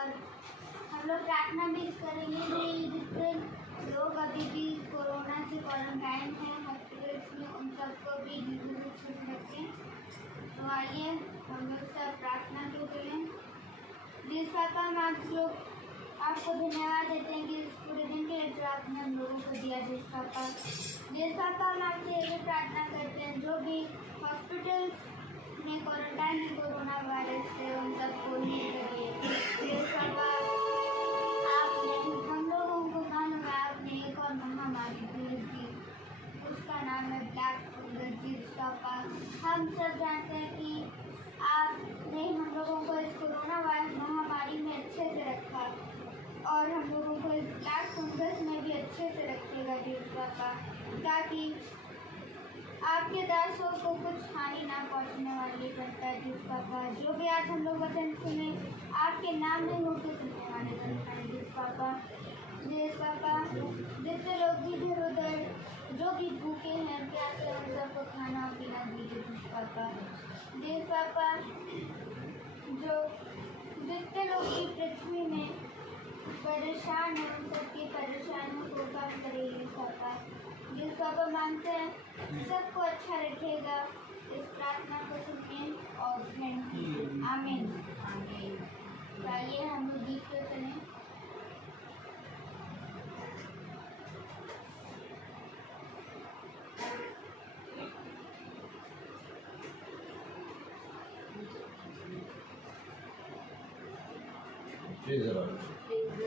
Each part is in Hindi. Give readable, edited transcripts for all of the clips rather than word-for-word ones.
और हम लोग प्रार्थना भी करेंगे कि जितने लोग अभी भी कोरोना से क्वारंटाइन हैं हॉस्पिटल्स में उन सबको भी अच्छे से रखें। तो आइए हम लोग सब प्रार्थना के चलें। जिस पापा हम आप लोग आपको धन्यवाद देते हैं कि इस पूरे दिन के लिए जो आपने हम लोगों को दिया। जिस पापा हम आपसे ये प्रार्थना करते हैं जो भी हॉस्पिटल्स में क्वारंटाइन है कोरोना वायरस से उन सबको ही करिए। जिस पापा आपने हम लोगों को मालूम है आपने एक और महामारी भेज दी, उसका नाम है ब्लैक फंगस। जिस पापा हम सब जानते हैं कि आपने हम लोगों को इस कोरोना वायरस महामारी में अच्छे से रखा और हम लोगों को इस ब्लैक फंगस में भी अच्छे से रखेगा। जिस पापा ताकि आपके दासों को कुछ हानि ना पहुंचने वाली बनता है। जिस पापा जो भी आज हम लोग वचन सुने आपके नाम में होकर सुनने वाले बनता है। जिस पापा जितने लोग भी इधर उधर जो भी भूखे हैं प्यासे हैं उन सबको खाना पीना दीजिए। जिस पापा जो जितने लोग भी पृथ्वी में परेशान हैं उन सबकी परेशानियों को कम करेगी। जिस पापा मानते हैं सबको अच्छा रखेगा। इस प्रार्थना को सुनिए और आमीन। आइए हम लोग गीत पे चलें।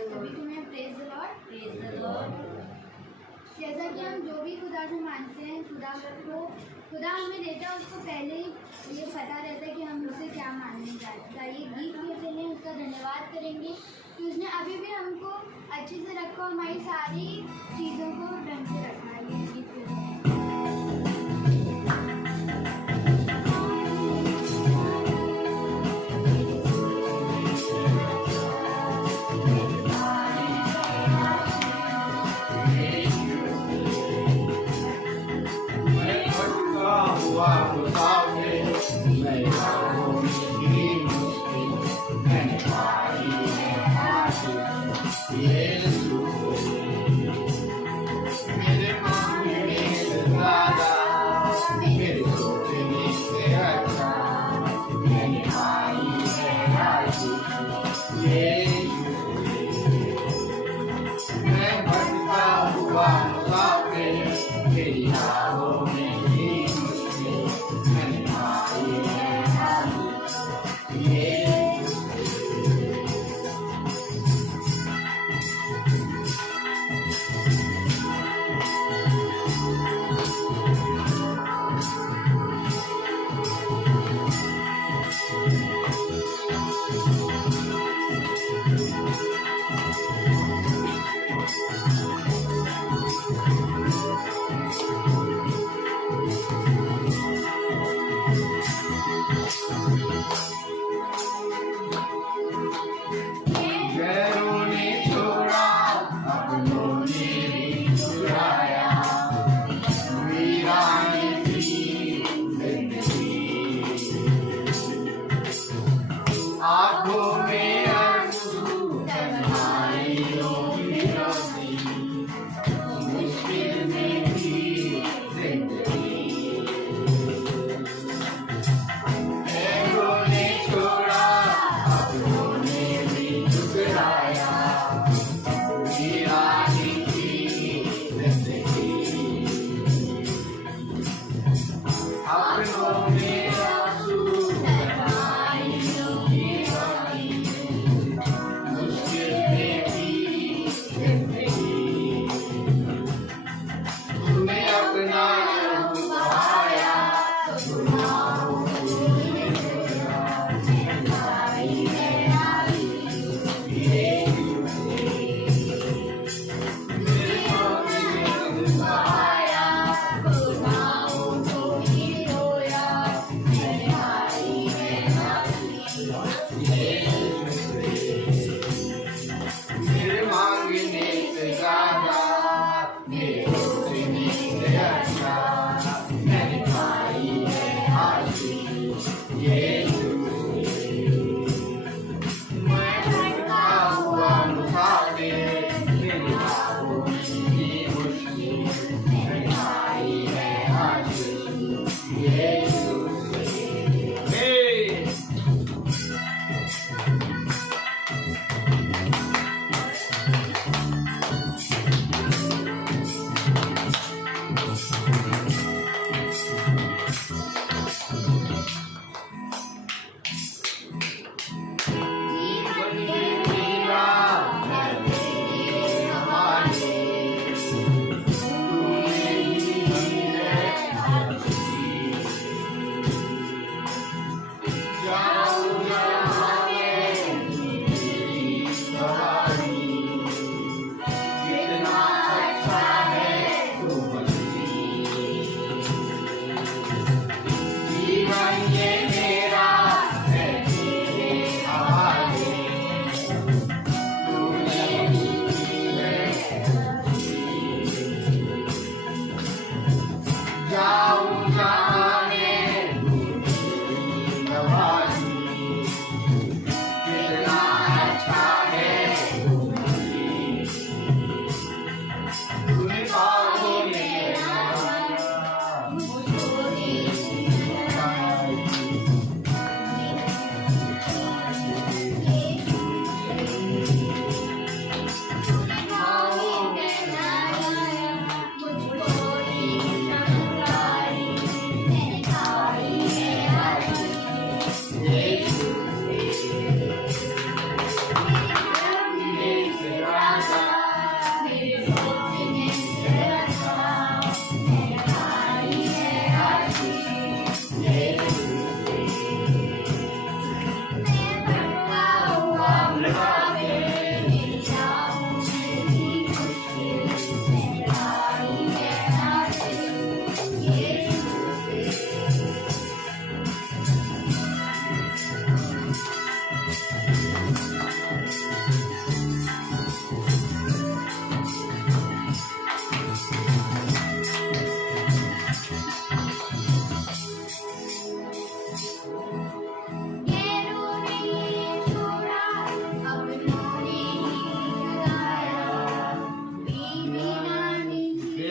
सभी तुम्हें प्रेज द लॉर्ड। जैसा कि हम जो भी खुदा से मानते हैं खुदा हमें देता है उसको पहले ही ये पता रहता है कि हम उससे क्या मानने चाहते हैं। ये गीत के चलें उसका धन्यवाद करेंगे कि उसने अभी भी हमको अच्छे से रखा, हमारी सारी चीज़ों को ढंग से रखा है। ये गीत के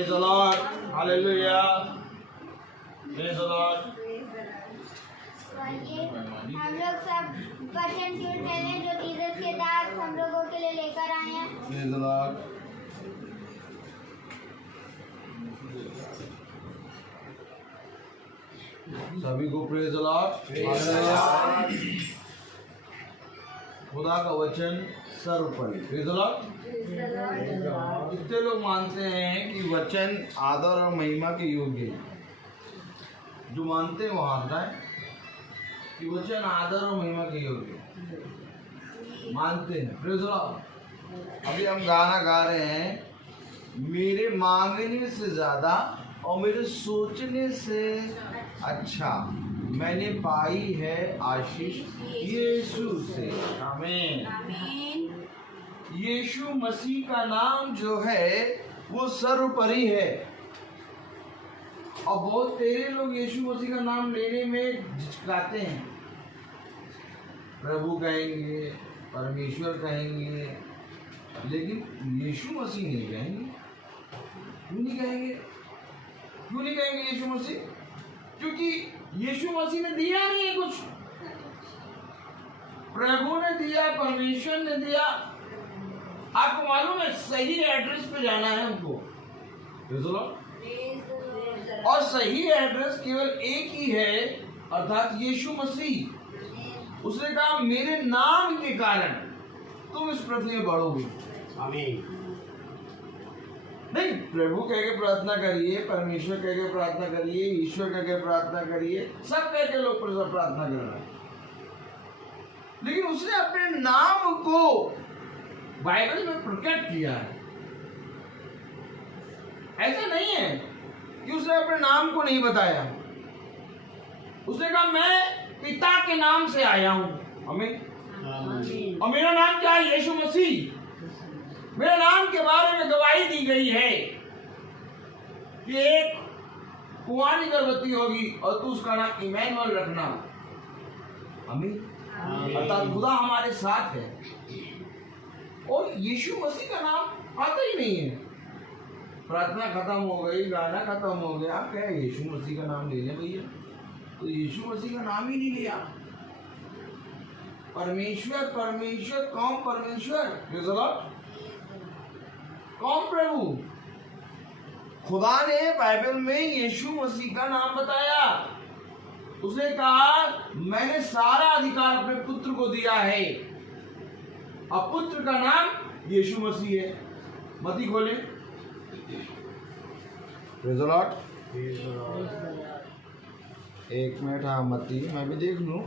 Praise the Lord. Hallelujah. Praise the Lord. तो आइए हम लोग सब वचन की ओर चलें जो जीसस के दास हम लोगों के लिए लेकर आए हैं। Praise the Lord. सभी को प्रेज द लॉर्ड। खुदा का वचन सर्वोपरि। Praise the Lord. कितने लोग मानते हैं कि वचन आदर और महिमा के योग्य है? जो मानते हैं वो हाथ उठाएं कि वचन आदर और महिमा के योग्य है। मानते हैं। Praise the Lord. अभी हम गाना गा रहे हैं, मेरे मांगने से ज्यादा और मेरे सोचने से अच्छा मैंने पाई है आशीष यीशु से। आमीन। यीशु मसीह का नाम जो है वो सर्वोपरि है। और बहुत तेरे लोग यीशु मसीह का नाम लेने में झिझकाते हैं। प्रभु कहेंगे, परमेश्वर कहेंगे, लेकिन यीशु मसीह नहीं कहेंगे। क्यों नहीं कहेंगे? क्यों नहीं कहेंगे यीशु मसीह? क्योंकि यीशु मसीह ने दिया नहीं है कुछ। प्रभु ने दिया, परमेश्वर ने दिया। आपको मालूम है सही एड्रेस पे जाना है हमको। और सही एड्रेस केवल एक ही है, अर्थात यीशु मसीह। उसने कहा मेरे नाम के कारण तुम इस पृथ्वी में बढ़ोगे। आमीन। नहीं, प्रभु कह के प्रार्थना करिए, परमेश्वर कह के प्रार्थना करिए, ईश्वर कह के प्रार्थना करिए, सब कह के लोग प्रार्थना कर रहे हैं। लेकिन उसने अपने नाम को बाइबल में प्रकट किया है। ऐसा नहीं है कि उसने अपने नाम को नहीं बताया। उसने कहा मैं पिता के नाम से आया हूं। आमीन। और मेरा नाम क्या है? यीशु मसीह। मेरे नाम के बारे में गवाही दी गई है कि एक कुंवारी गर्भवती होगी और तू उसका नाम इमैनुअल रखना। आमीन। अर्थात खुदा हमारे साथ है। और यीशु मसीह का नाम आता ही नहीं है। प्रार्थना खत्म हो गई, गाना खत्म हो गया, आप कहे यीशु मसीह का नाम ले लें भैया, तो यीशु मसीह का नाम ही नहीं लिया। परमेश्वर परमेश्वर कौन? परमेश्वर कौन? प्रभु। खुदा ने बाइबल में यीशु मसीह का नाम बताया। उसने कहा मैंने सारा अधिकार अपने पुत्र को दिया है, और पुत्र का नाम यीशु मसीह है। मती खोले। Praise the Lord. एक मिनट, हाँ मती मैं भी देख लूं।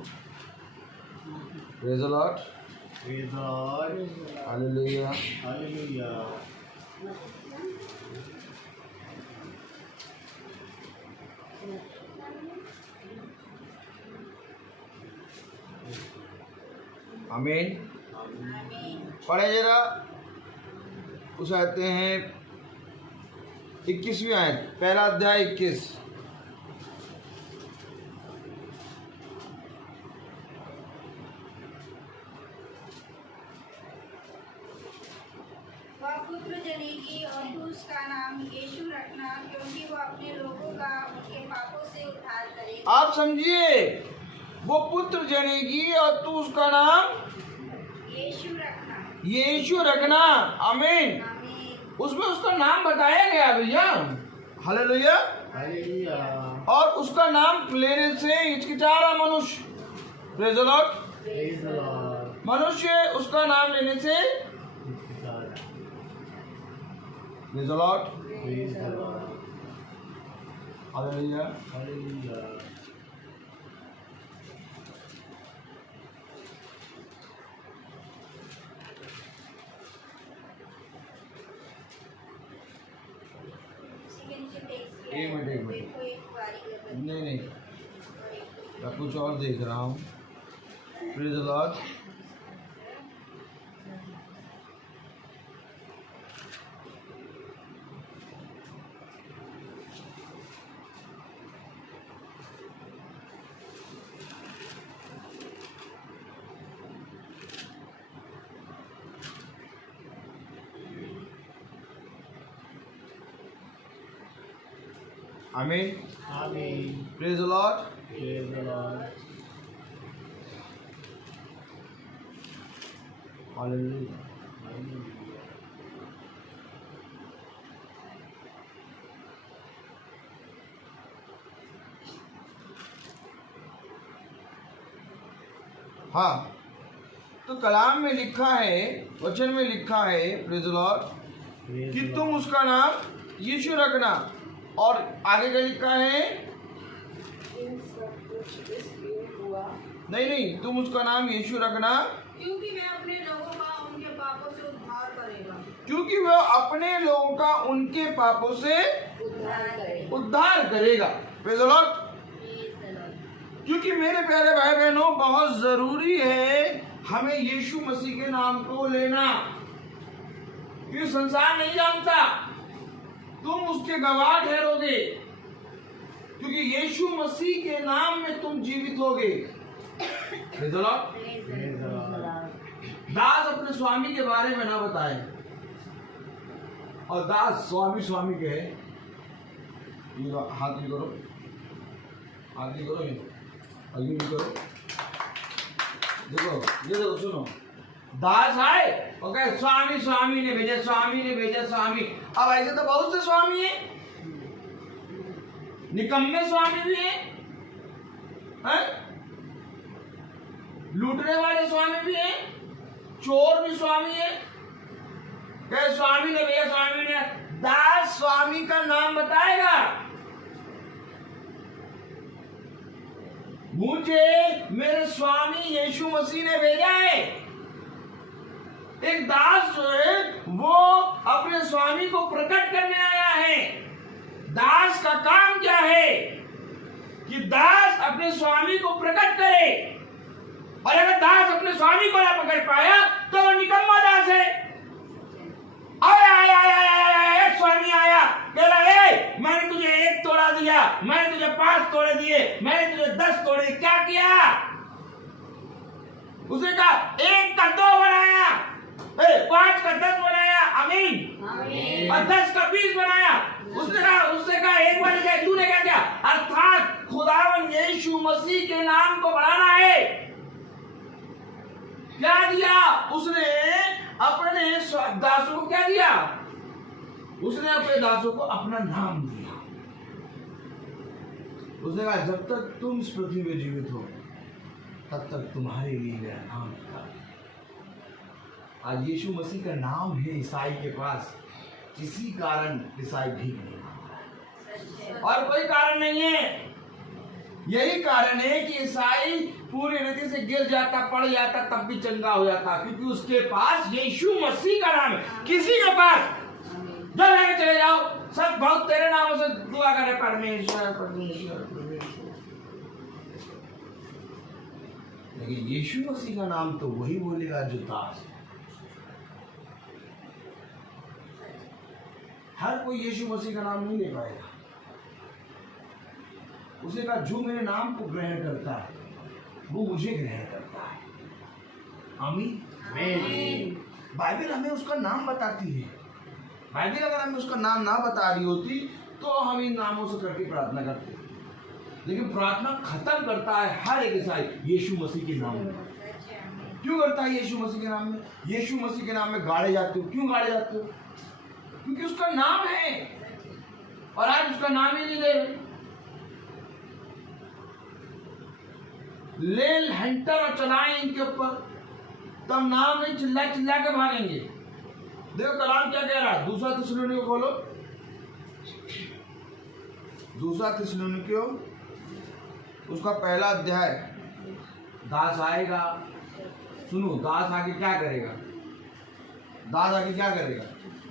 Praise the Lord. Hallelujah. Hallelujah. आमीन। पढ़े जरा, उस आते हैं 21वीं आयत, पहला अध्याय 21। वह पुत्र जनेगी और तू उसका नाम यीशु रखना, क्योंकि वह अपने लोगों का उनके पापों से उद्धार करेगा। आप समझिए, वो पुत्र जनेगी और तू उसका नाम यीशु रखना। यीशु रखना। आमीन। उसमें उसका नाम बताया गया भैया। हालेलुया। हालेलुया। और उसका नाम लेने से हिचकिचा रहा मनुष्य। Praise the Lord. मनुष्य उसका नाम लेने से praise the Lord. Hallelujah. Hallelujah. एक मिनट। नहीं, मैं कुछ और देख रहा हूँ। Praise the Lord. आमीन। Amen. Praise the Lord. Praise the Lord. Hallelujah. हाँ, तो कलाम में लिखा है, वचन में लिखा है, प्रेज द लॉर्ड, Praise कि the तुम Lord. उसका नाम यीशु रखना। और आगे क्या लिखा है? इन सब कुछ इसलिए हुआ नहीं, तुम उसका नाम यीशु रखना क्योंकि वह अपने लोगों का उनके पापों से उद्धार करेगा। क्योंकि वह अपने लोगों का उनके पापों से उद्धार करे। उद्धार करेगा। Praise the Lord. क्योंकि मेरे प्यारे भाई बहनों, बहुत जरूरी है हमें यीशु मसीह के नाम को लेना, क्योंकि संसार नहीं जानता, तुम उसके गवाह ठहरोगे, क्योंकि यीशु मसीह के नाम में तुम जीवित होगे। Praise the Lord. Praise the Lord. दास अपने स्वामी के बारे में ना बताए, और दास स्वामी कहे। ये हाथ नहीं करो, हाथ नहीं करो, ये नहीं करो। देखो, ये देखो, सुनो, दास आए और कहे स्वामी ने भेजा, स्वामी। अब ऐसे तो बहुत से स्वामी हैं, निकम्मे स्वामी भी हैं, लूटने वाले स्वामी भी हैं, चोर भी स्वामी है। कहे स्वामी ने भेजा, स्वामी ने। दास स्वामी का नाम बताएगा। मुझे मेरे स्वामी यीशु मसीह ने भेजा है। एक दास जो है वो अपने स्वामी को प्रकट करने आया है। दास का काम क्या है? कि दास अपने स्वामी को प्रकट करे, और अगर दास अपने स्वामी को ना पकड़ पाया तो वो निकम्मा दास है। आया स्वामी आया, कह रहा है मैंने तुझे 1 तोड़ा दिया, मैंने तुझे 5 तोड़े दिए, मैंने तुझे 10 तोड़े। क्या किया? उसने कहा 1 का 2 बनाया, 5 का 10 बनाया। आमीन। और 10 का 20 बनाया। उसने कहा एक बार क्या तूने क्या किया? अर्थात खुदावन यीशु मसीह के नाम को बढ़ाना है। क्या दिया उसने? अपने दासों को क्या दिया? उसने अपने दासों को अपना नाम दिया। उसने कहा जब तक तुम इस पृथ्वी में जीवित हो तब तक तुम्हारे लिए मेरा नाम था। आज यीशु मसीह का नाम है ईसाई के पास, किसी कारण ईसाई भीख नहीं मांगता, और कोई कारण नहीं है। यही कारण है कि ईसाई पूरी रीति से गिर जाता, पड़ जाता, तब भी चंगा हो जाता, क्योंकि उसके पास यीशु मसीह का नाम है। किसी के पास जब लेके चले जाओ, सब बहुत तेरे नामों से दुआ करे, परमेश्वर परमेश्वर परमेश्वर, लेकिन यीशु मसीह का नाम तो वही बोलेगा जो दास है। हर कोई यीशु मसीह का नाम नहीं ले पाएगा। उसे कहा जो मेरे नाम को ग्रहण करता है वो मुझे ग्रहण करता है। आमीन। बाइबल हमें उसका नाम बताती है। बाइबल अगर हमें उसका नाम ना बता रही होती तो हम इन नामों से करके प्रार्थना करते, लेकिन प्रार्थना खत्म करता है हर एक ईसाई यीशु मसीह के नाम में। क्यों करता है यीशु मसीह के नाम में? यीशु मसीह के नाम में गाड़े जाते हो। क्यों गाड़े जाते हो? क्योंकि उसका नाम है, और आज उसका नाम ही नहीं ले रहे। ले हंटर और चलाएं इनके ऊपर, तब नाम नहीं चिल्ला चिल्ला के भागेंगे। देखो कलाम क्या कह रहा है, 2 थिस्सलुनीकियों को खोलो, 2 थिस्सलुनीकियों उसका 1 अध्याय। दास आएगा, सुनो, दास आके क्या करेगा? दास आके क्या करेगा?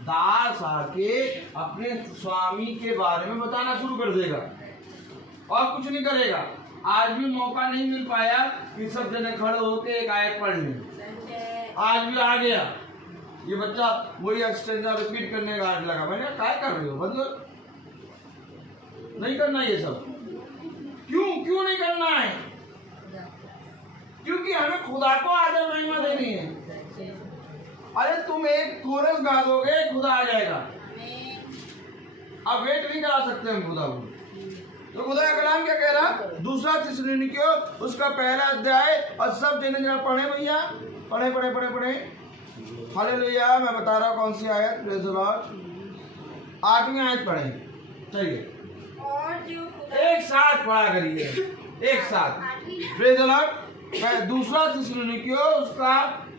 दास आके अपने स्वामी के बारे में बताना शुरू कर देगा, और कुछ नहीं करेगा। आज भी मौका नहीं मिल पाया कि सब जने खड़े होके एक आयत पढ़ लें। आज भी आ गया ये बच्चा, वही एक्सटेंजा रिपीट करने का आज लगा। मैंने क्या कर रहे हो? बंद नहीं करना ये सब। क्यों नहीं करना है? क्योंकि हमें खुदा को आदर महिमा देनी है। अरे तुम एक कोरस गा दोगे, खुदा आ जाएगा। अब वेट नहीं करा सकते हम खुदा को। तो खुदा का कलाम क्या कह रहा? दूसरा थिस्सलुनीकियों उसका पहला अध्याय, और सब जने जरा पढ़े भैया, पढ़े। हालेलुया। मैं बता रहा हूँ कौन सी आयत, प्रेज़ द लॉर्ड। 8वीं आयत पढ़े, चलिए और जो खुदा एक साथ पढ़ा करिए, एक साथ, प्रेज़ द लॉर्ड। दूसरा थिस्सलुनीकियों उसका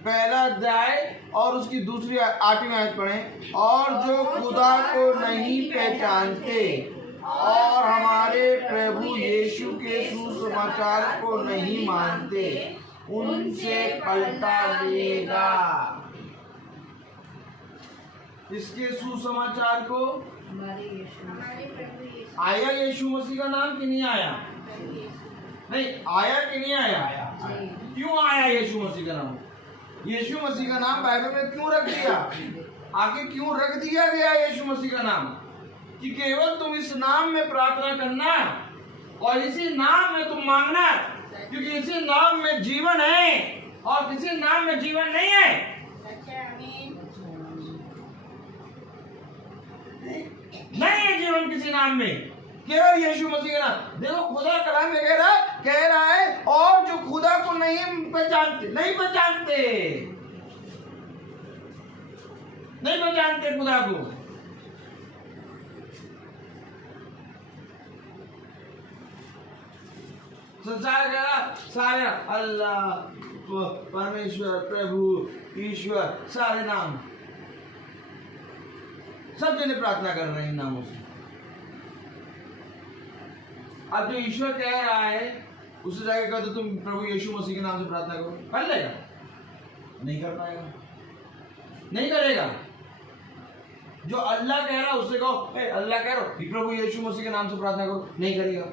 पहला अध्याय और उसकी दूसरी 8वीं आयत पढ़े। और जो खुदा को नहीं पहचानते और हमारे प्रभु यीशु के सुसमाचार को नहीं मानते, उनसे पलटा लेगा। इसके सुसमाचार को हमारे प्रभु यीशु आया यीशु मसीह का नाम कि नहीं आया? नहीं आया कि नहीं आया? क्यों आया यीशु मसीह का नाम? यीशु मसीह का नाम बाइबल में क्यों रख दिया? आगे क्यों रख दिया गया यीशु मसीह का नाम? कि केवल तुम इस नाम में प्रार्थना करना और इसी नाम में तुम मांगना, क्योंकि इसी नाम में जीवन है और किसी नाम में जीवन नहीं है। अच्छा, आमीन। नहीं है जीवन किसी नाम में, केवल यीशु मसीह का नाम। देखो खुदा कलाम में कह रहा है और जो खुदा को नहीं पहचानते खुदा को। संसार का सारे अल्लाह, परमेश्वर, प्रभु, ईश्वर, सारे नाम सब जने प्रार्थना कर रहे हैं इन नामों से। अब जो ईश्वर कह रहा है उससे जाके कह दो तुम प्रभु यीशु मसीह के नाम से प्रार्थना करो, कर लेगा? नहीं कर पाएगा, नहीं करेगा। जो अल्लाह कह रहा है उससे कहो अल्लाह कह रहा कि प्रभु यीशु मसीह के नाम से प्रार्थना करो, नहीं करेगा,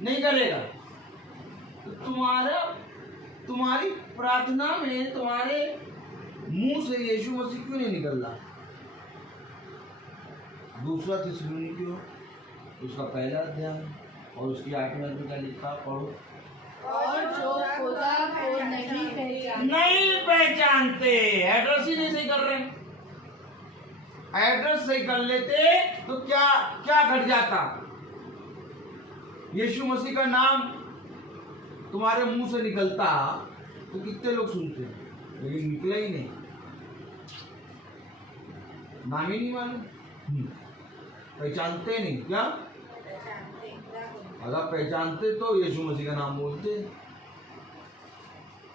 नहीं करेगा। तो तुम्हारी प्रार्थना में तुम्हारे मुंह से यीशु मसीह क्यों नहीं निकल रहा? दूसरा थिस्सलुनीकियों उसका पहला अध्याय और उसकी 8वीं आयत में क्या लिखा, पढ़ो। और जो खुदा को नहीं पहचानते, एड्रेस ही नहीं सही कर रहे। एड्रेस सही कर लेते तो क्या घट जाता? यीशु मसीह का नाम तुम्हारे मुंह से निकलता तो कितने लोग सुनते हैं, लेकिन निकले ही नहीं, नाम ही नहीं मालूम, पहचानते नहीं। क्या अगर पहचानते तो यीशु मसीह का नाम बोलते,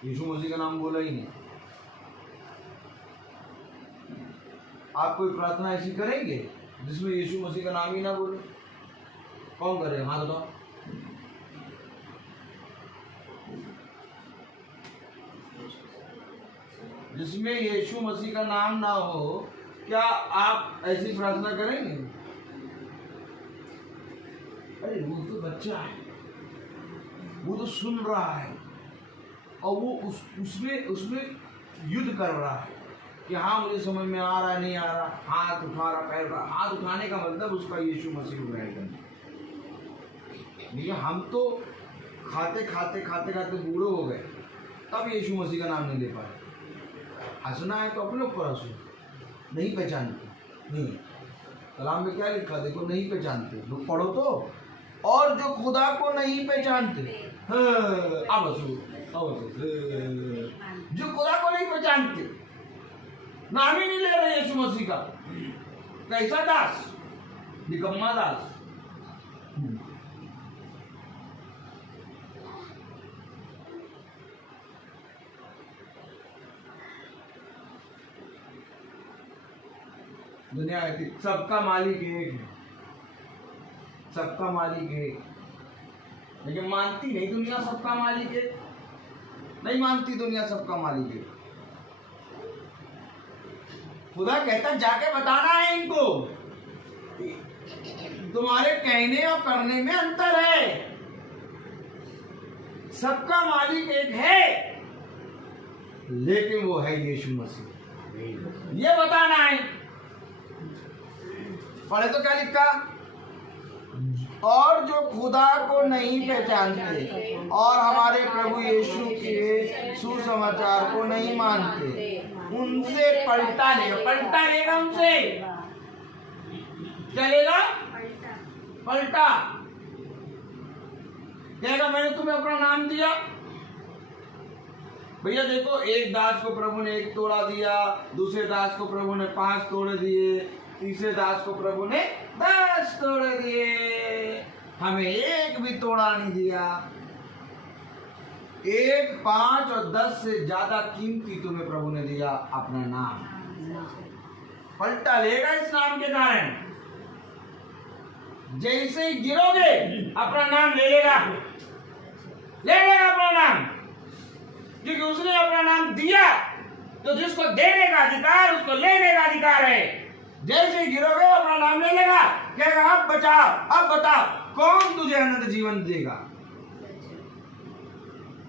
यीशु मसीह का नाम बोला ही नहीं। आप कोई प्रार्थना ऐसी करेंगे जिसमें यीशु मसीह का नाम ही ना बोले? कौन करे? हाथ उठाओ। जिसमें यीशु मसीह का नाम ना हो, क्या आप ऐसी प्रार्थना करेंगे? अरे वो तो बच्चा है, वो तो सुन रहा है और वो उसमें युद्ध कर रहा है कि हाँ मुझे समझ में आ रहा है, नहीं आ रहा, हाथ उठा रहा, पैर रहा। हाथ उठाने का मतलब उसका यीशु मसीह को ग्रहण करना। देखिए हम तो खाते खाते बूढ़े हो गए, तब यीशु मसीह का नाम नहीं ले पाए। हंसना है तो अपने ऊपर हंसो। नहीं पहचानते, नहीं, कलाम में क्या लिखा देखो, नहीं पहचानते। लोग पढ़ो तो, और जो खुदा को नहीं पहचानते, अब हंसो, जो खुदा को नहीं पहचानते, नाम ही नहीं ले रहे यीशु मसीह का। कैसा दास, निकम्मा दास। दुनिया सबका मालिक एक है, सबका मालिक एक, लेकिन मानती नहीं दुनिया सबका मालिक एक, नहीं मानती दुनिया सबका मालिक एक। खुदा कहता जाके बताना है इनको, तुम्हारे कहने और करने में अंतर है। सबका मालिक एक है, लेकिन वो है यीशु मसीह, ये बताना है। पढ़े तो क्या लिखा, और जो खुदा को नहीं पहचानते और हमारे प्रभु यीशु के सुसमाचार को नहीं मानते, उनसे पलटा लेगा, पलटा लेगा उनसे। क्या लेगा? पलटा। पलटा। कहेगा मैंने तुम्हें अपना नाम दिया। भैया देखो, एक दास को प्रभु ने 1 तोड़ा दिया, दूसरे दास को प्रभु ने 5 तोड़े दिए, तीसरे दास को प्रभु ने 10 तोड़े दिए, हमें 1 भी तोड़ा नहीं दिया। 1, 5 और 10 से ज्यादा कीमती तुम्हें प्रभु ने दिया अपना नाम। पलटा लेगा इस नाम के कारण। जैसे ही गिरोगे अपना नाम ले लेगा अपना नाम, क्योंकि उसने अपना नाम दिया। तो जिसको देने का अधिकार उसको लेने का अधिकार है। जैसे ही गिरोगे अपना नाम ले लेगा, कहेगा अब बताओ कौन तुझे अनंत जीवन देगा।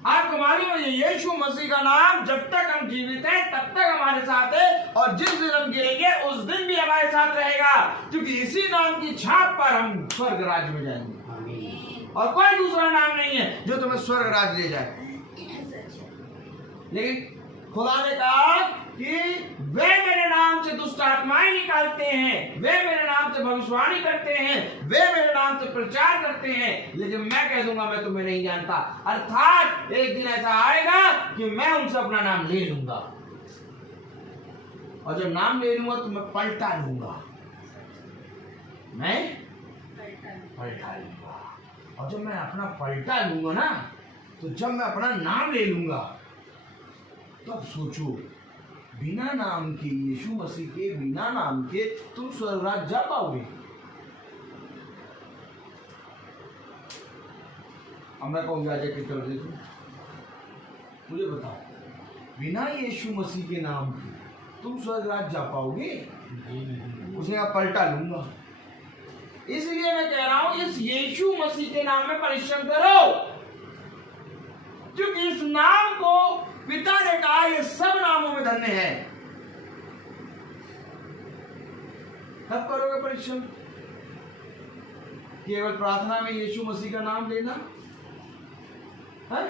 आपको मालूम है यीशु मसीह का नाम जब तक हम जीवित हैं तब तक हमारे साथ है, और जिस दिन हम गिरेंगे उस दिन भी हमारे साथ रहेगा, क्योंकि इसी नाम की छाप पर हम स्वर्ग राज्य में जाएंगे। और कोई दूसरा नाम नहीं है जो तुम्हें स्वर्ग राज्य ले जाए। लेकिन खुदा ने कहा कि वे मेरे नाम से दुष्ट आत्माएं निकालते हैं, वे मेरे नाम से भविष्यवाणी करते हैं, वे मेरे नाम से प्रचार करते हैं, लेकिन मैं कह दूंगा मैं तुम्हें नहीं जानता। अर्थात एक दिन ऐसा आएगा कि मैं उनसे अपना नाम ले लूंगा, और जब नाम ले लूंगा तो मैं पलटा लूंगा, मैं पलटा लूंगा। और जब मैं अपना पलटा लूंगा ना, तो जब मैं अपना नाम ले लूंगा, तब सोचो बिना नाम के, यीशु मसीह के बिना नाम के तुम स्वर्ग राज्य जा पाओगे? अब मैं कहूंगा अजय की तरफ देखो, मुझे बताओ, बिना यीशु मसीह के नाम के तुम स्वर्ग राज्य जा पाओगे? उसने कहा पलटा लूंगा। इसलिए मैं कह रहा हूं इस यीशु मसीह के नाम में परिश्रम करो, क्योंकि इस नाम को पिता ने कहा ये सब नामों में धन्य है। कब करोगे परिश्रम? केवल प्रार्थना में यीशु मसीह का नाम लेना है,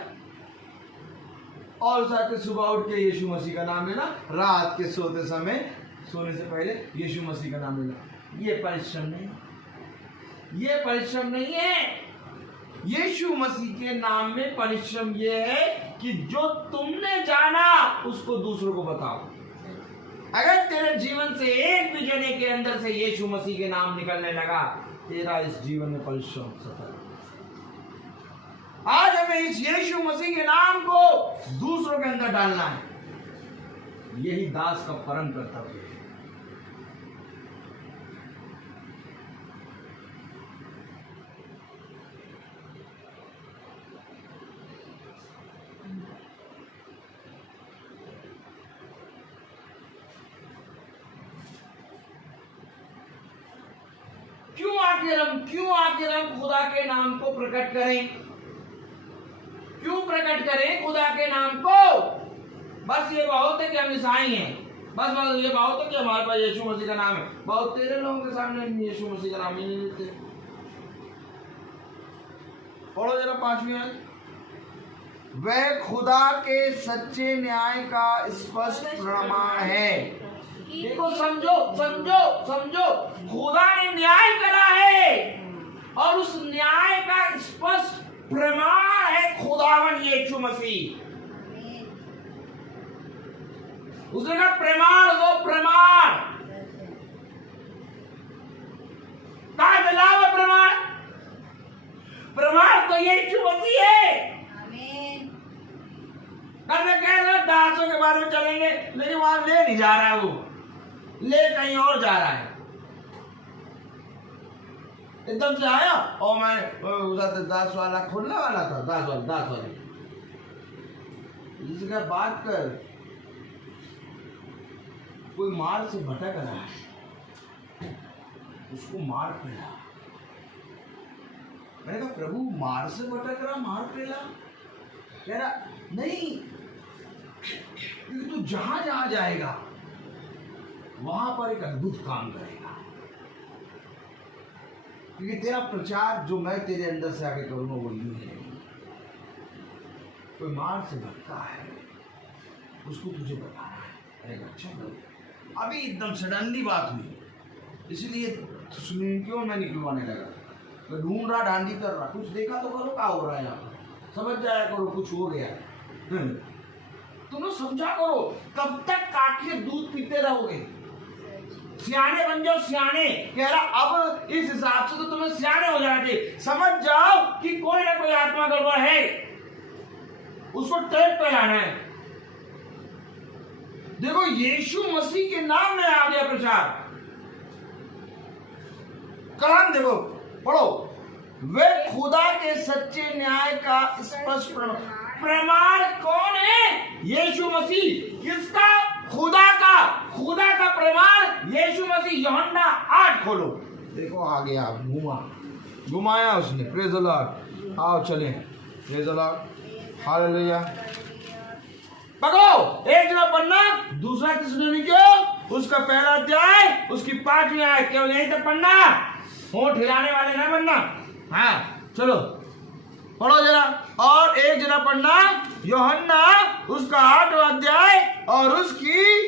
और साथ सुबह उठ के यीशु मसीह का नाम लेना, रात के सोते समय सोने से पहले यीशु मसीह का नाम लेना। ये परिश्रम नहीं, ये परिश्रम नहीं है। यीशु मसीह के नाम में परिश्रम ये है कि जो तुमने जाना उसको दूसरों को बताओ। अगर तेरे जीवन से एक भी जने के अंदर से यीशु मसीह के नाम निकलने लगा, तेरा इस जीवन में परिश्रम सफल। आज हमें इस यीशु मसीह के नाम को दूसरों के अंदर डालना है, यही दास का परम कर्तव्य है। क्यों आखिर हम खुदा के नाम को प्रकट करें? क्यों प्रकट करें खुदा के नाम को? बस ये बहुत है कि हम ईसाई हैं, बस ये बहुत है कि हमारे पास यीशु मसीह का नाम है। बहुत तेरे लोगों के सामने यीशु मसीह का नाम ही नहीं लेते। पढ़ो जरा 5वीं आयत। वह खुदा के सच्चे न्याय का स्पष्ट प्रमाण है। देखो, समझो, खुदा ने न्याय करा है, और उस न्याय का स्पष्ट प्रमाण है खुदावन यीशु मसीह। उसने कहा प्रमाण दो, प्रमाण कहा दिलावा, प्रमाण तो यीशु मसीह है। कह रहे दासों के बारे में चलेंगे, लेकिन वहां ले नहीं जा रहा है, वो ले कहीं और जा रहा है। एकदम से आया और मैं दास वाला खोलने वाला था, दास वाले जिसका बात कर, कोई मार से भटक रहा है, उसको मार पड़ा। मैंने कहा प्रभु मार से भटक रहा, मार पड़ा? कह रहा नहीं, क्योंकि तू जहां जहां जाएगा वहां पर एक अद्भुत काम करेगा, क्योंकि तेरा प्रचार जो मैं तेरे अंदर से आगे करूंगा वो यूं है। कोई मार से भटका है, उसको तुझे बताना है। अरे अच्छा, अभी एकदम सडनली बात हुई, इसलिए सुनिए क्यों मैं निकलवाने लगा, मैं ढूंढ रहा, डांडी कर रहा, कुछ देखा तो करो क्या हो रहा है यहाँ, समझ जाया करो कुछ हो गया। तुम्हें समझा करो, कब तक काके दूध पीते रहोगे? सियाने बन जाओ, सियाने कह रहा। अब इस हिसाब से तो तुम्हें सियाने हो जाना चाहिए, समझ जाओ कि कोई ना कोई आत्मा गड़बड़ है, उसको ट्रैक पे लाना है। देखो यीशु मसीह के नाम में आ गया प्रचार। कलाम देखो, पढ़ो, वे खुदा के सच्चे न्याय का स्पष्ट प्रमाण कौन है? यीशु मसीह। किसका? खुदा का। खुदा का प्रमाण यीशु मसीह। यूहन्ना 8 खोलो, देखो आ गया, घुमाया उसने। Praise the Lord. आओ चलें, प्रेज द लॉर्ड, हालेलुया। पकड़ो, एक जगह पढ़ना, दूसरा थिस्सलुनीकियों उसका पहला अध्याय उसकी 5वीं आयत, केवल यहीं तक पढ़ना, होंठ हिलाने वाले ना बनना। हाँ चलो पढ़ो जरा, और एक जरा पढ़ना यूहन्ना उसका 8वां अध्याय और उसकी,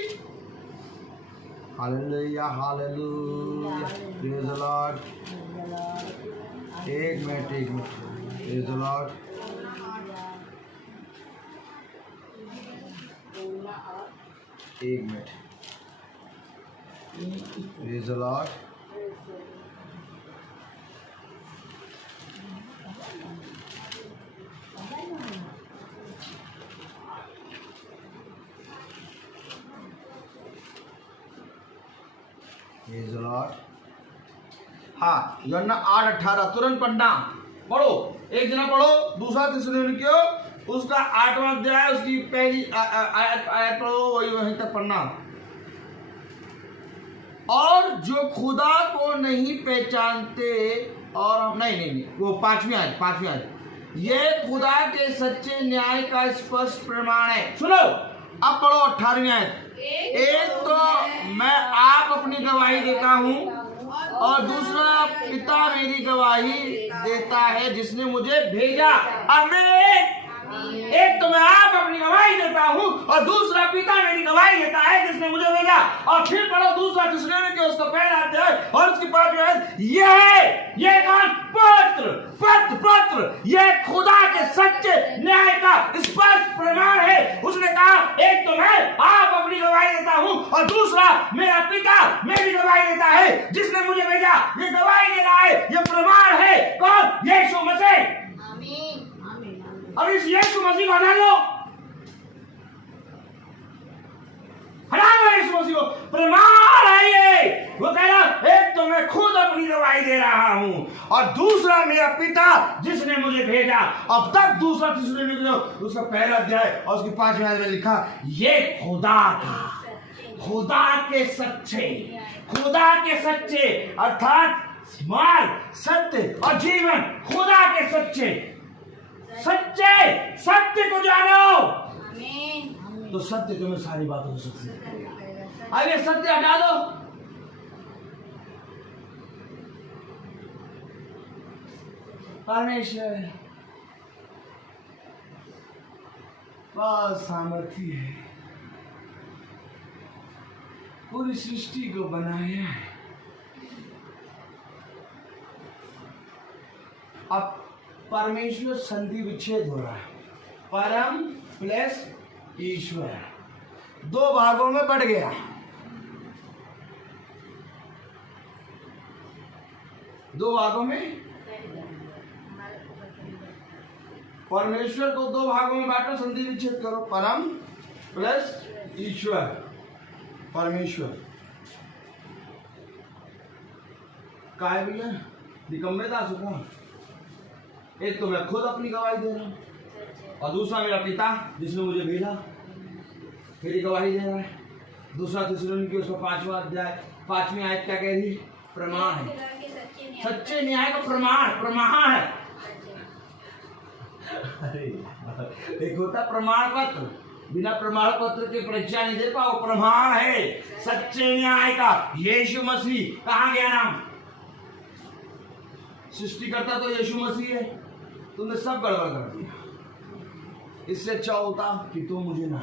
hallelujah hallelujah, praise the Lord. एक मिनट, प्रेज द लॉर्ड। एक minute, praise the Lord. Praise the Lord. हाँ, यूहन्ना 8:18 तुरंत पढ़ना, पढ़ो, एक जना पढ़ो, दूसरा थिस्सलुनीकियों उसका 8वां अध्याय उसकी पहली आयत पढ़ो, वही वहीं तक पढ़ना। और जो खुदा को नहीं पहचानते, और नहीं वो 5वीं आयत, ये खुदा के सच्चे न्याय का स्पष्ट प्रमाण है। सुनो, अब पढ़ो 18वीं आयत। एक तो मैं आप अपनी गवाही देता हूँ और दूसरा पिता मेरी गवाही देता है जिसने मुझे भेजा। आमीन। एक तो मैं आप अपनी गवाही देता हूँ और दूसरा पिता मेरी गवाही देता है जिसने मुझे भेजा। और फिर पढ़ो दूसरा थिस्सलुनीकियों उसका पहला अध्याय और उसकी 5वीं आयत। ये कौन? पत्र ये खुदा के सच्चे न्याय का स्पष्ट प्रमाण है। उसने कहा एक तो मैं आप अपनी गवाही देता हूँ और दूसरा मेरा पिता मेरी गवाही देता है जिसने मुझे भेजा। ये गवाही दे रहा है, ये प्रमाण है। कौन? यीशु मसीह। अब इस यीशु मसीह को हटा दो, यीशु मसीह को। प्रमाण है ये। वो कह रहा एक तो मैं खुद अपनी गवाही दे रहा हूं और दूसरा मेरा पिता जिसने मुझे भेजा। अब तक दूसरा थिस्सलुनीकियों उसका पहला अध्याय और उसकी 5वीं आयत में लिखा, ये खुदा के सच्चे अर्थात मार्ग, सत्य और जीवन, खुदा के सत्य को जानो। तो सत्य तुम्हें सारी बातों से सकती है। आगे सत्य हटा दो, परमेश्वर बहुत सामर्थी है, पूरी सृष्टि को बनाया है। अब परमेश्वर संधि विच्छेद हो रहा है, परम प्लस ईश्वर 2 भागों में बढ़ गया। परमेश्वर को 2 भागों में बांटो, संधि विच्छेद करो, परम प्लस ईश्वर। परमेश्वर का है भैया, निकम्मेदार सुखा। एक तो मैं खुद अपनी गवाही दे रहा हूं और दूसरा मेरा पिता जिसने मुझे भेजा मेरी गवाही दे रहा है। दूसरा थिस्सलुनीकियों उसका 5वां अध्याय 5वीं आयत क्या कह रही है? प्रमाण है, सच्चे न्याय का प्रमाण है। एक होता प्रमाण पत्र, बिना प्रमाण पत्र के परीक्षा नहीं दे पाओ। प्रमाण है सच्चे न्याय का, यीशु मसीह। कहाँ गया नाम? सृष्टिकर्ता तो यीशु मसीह है, तुमने सब गड़बड़ कर दिया। इससे अच्छा होता कि तुम मुझे ना,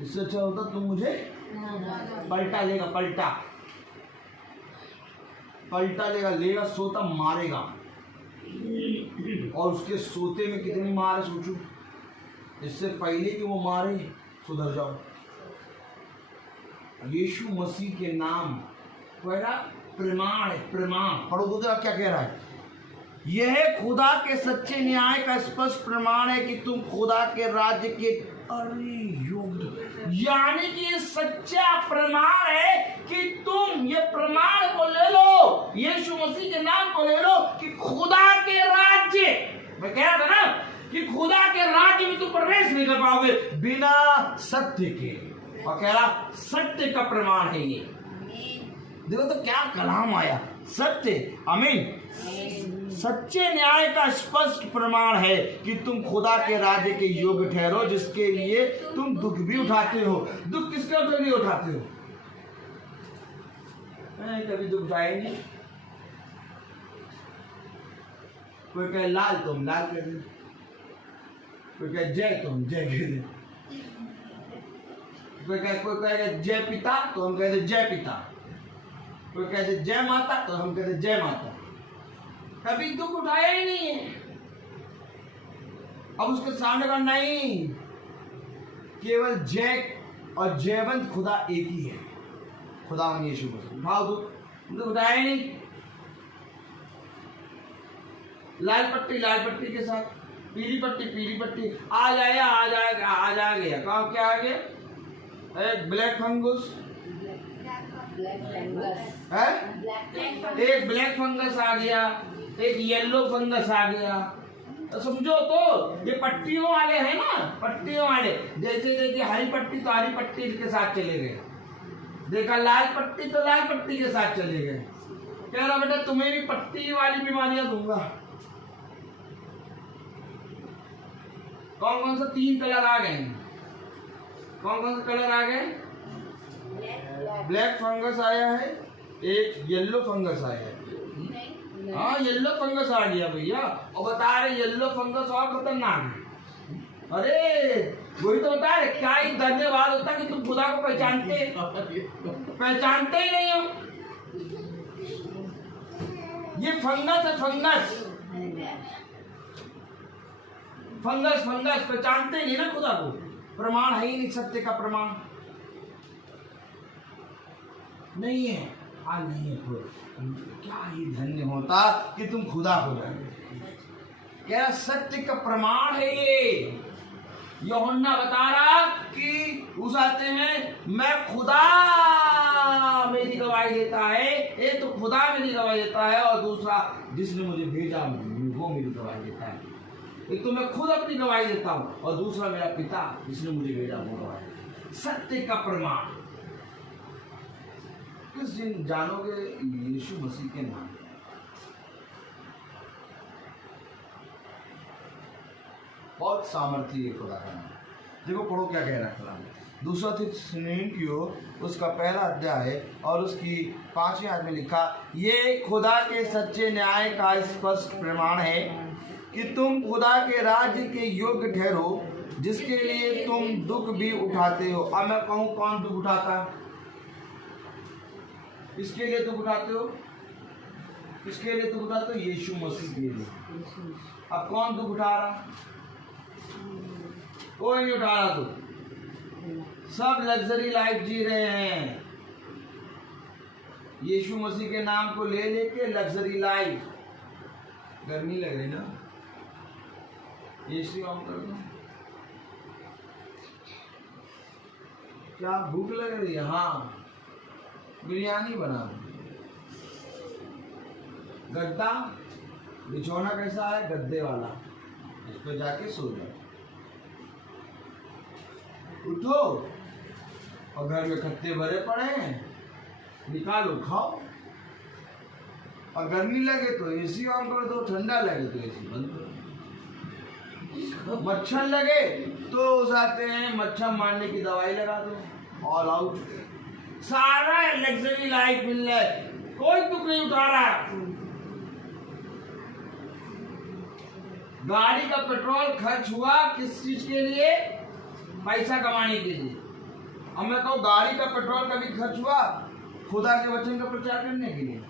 इससे अच्छा होता तुम मुझे पलटा देगा, पलटा। पलटा लेगा, लेगा सोता मारेगा। और उसके सोते में कितनी मार है सोचो। इससे पहले कि वो मारे सुधर जाओ। यीशु मसीह के नाम पहला प्रमाण है, प्रमाण पढ़ो दूसरा क्या कह रहा है। यह खुदा के सच्चे न्याय का स्पष्ट प्रमाण है कि तुम खुदा के राज्य के योग्य, यानी कि ये सच्चा प्रमाण है कि तुम, ये प्रमाण को ले लो, यीशु मसीह के नाम को ले लो कि खुदा के राज्य, मैं कह रहा था ना कि खुदा के राज्य में तुम प्रवेश नहीं कर पाओगे बिना सत्य के। और कह रहा सत्य का प्रमाण है ये। देखो तो क्या कलाम आया, सत्य, आमीन। सच्चे न्याय का स्पष्ट प्रमाण है कि तुम खुदा के राज्य के योग्य ठहरो, जिसके लिए तुम दुख भी उठाते हो। दुख किसके लिए उठाते हो? मैं कभी दुख उठाए नहीं। कोई कहे लाल तो हम लाल कर दे, कोई कहे जय तो हम जय कर दे, कोई कहे जय पिता तो हम कहते जय पिता, कोई कहते जय माता तो हम कहते जय माता। कभी दुख उठाया ही नहीं है। अब उसके सामने का नहीं, केवल जय और जयवंत खुदा एक ही है, खुदा यीशु मसीह। उठाओ दुख उठाया ही नहीं। लाल पट्टी के साथ पीली पट्टी आ गया। काम क्या आ गया? एक ब्लैक फंगस है, एक ब्लैक फंगस आ गया, एक येलो फंगस आ गया। तो समझो तो ये पट्टियों वाले हैं ना, पट्टियों वाले। जैसे देखिए हरी पट्टी तो हरी पट्टी के साथ चले गए, देखा लाल पट्टी तो लाल पट्टी के साथ चले गए। कह रहा बेटा तुम्हें भी पट्टी वाली बीमारियां दूंगा। कौन कौन सा 3 कलर आ गए? कौन कौन से कलर आ गए? ब्लैक फंगस आया है, एक येलो फंगस आया है। हाँ येलो फंगस आ गया भैया। और बता रहे येलो फंगस और खतरनाक है। अरे वही तो बता रहे, क्या ही धन्यवाद होता कि तुम खुदा को पहचानते ही नहीं हो। ये फंगस है, फंगस पहचानते नहीं ना खुदा को। प्रमाण है ही नहीं, सत्य का प्रमाण नहीं है। आज नहीं है कोई। क्या ही धन्य होता कि तुम खुदा को जाने। क्या सत्य का प्रमाण है ये। यूहन्ना बता रहा कि उस आते हैं मैं खुदा मेरी गवाही देता है, एक तो खुदा मेरी गवाही देता है और दूसरा जिसने मुझे भेजा वो मेरी गवाही देता है। एक तो मैं खुद अपनी गवाही देता हूँ और दूसरा मेरा पिता जिसने मुझे भेजा वो गवाही। सत्य का प्रमाण किस दिन जानोगे? यीशु मसीह के नाम। बहुत सामर्थ्य है खुदा का नाम। देखो पढ़ो क्या कह रहा है खुदा ने। दूसरा थिस्सलुनीकियों उसका पहला अध्याय है और उसकी 5वें आयत में लिखा, ये खुदा के सच्चे न्याय का स्पष्ट प्रमाण है कि तुम खुदा के राज्य के योग्य ठहरो, जिसके लिए तुम दुख भी उठाते हो। अब मैं कहूँ कौन दुख उठाता? किसके लिए दुख उठाते हो? किसके लिए दुख उठाते हो? यीशु मसीह के लिए। अब कौन दुख उठा रहा? कोई नहीं उठा रहा। तो सब लग्जरी लाइफ जी रहे हैं, यीशु मसीह के नाम को ले लेके लग्जरी लाइफ। गर्मी लग रही ना, एसी ऑन कर दो। क्या भूख लग रही है? हाँ बिरयानी बना। गद्दा बिछौना कैसा है? गद्दे वाला, इस पे जाके सो जाओ। उठो और घर में खत्ते भरे पड़े हैं, निकालो खाओ। और गर्मी लगे तो एसी ऑन कर दो, ठंडा लगे तो एसी बंद कर दो। मच्छर लगे तो जाते हैं मच्छर मारने की दवाई लगा दो। ऑल आउट सारा लग्जरी लाइफ मिल रहा है, कोई दुख नहीं उठा रहा। गाड़ी का पेट्रोल खर्च हुआ किस चीज के लिए? पैसा कमाने के लिए। अब मैं कहूँ गाड़ी का पेट्रोल कभी खर्च हुआ खुदा के वचन का प्रचार करने के लिए?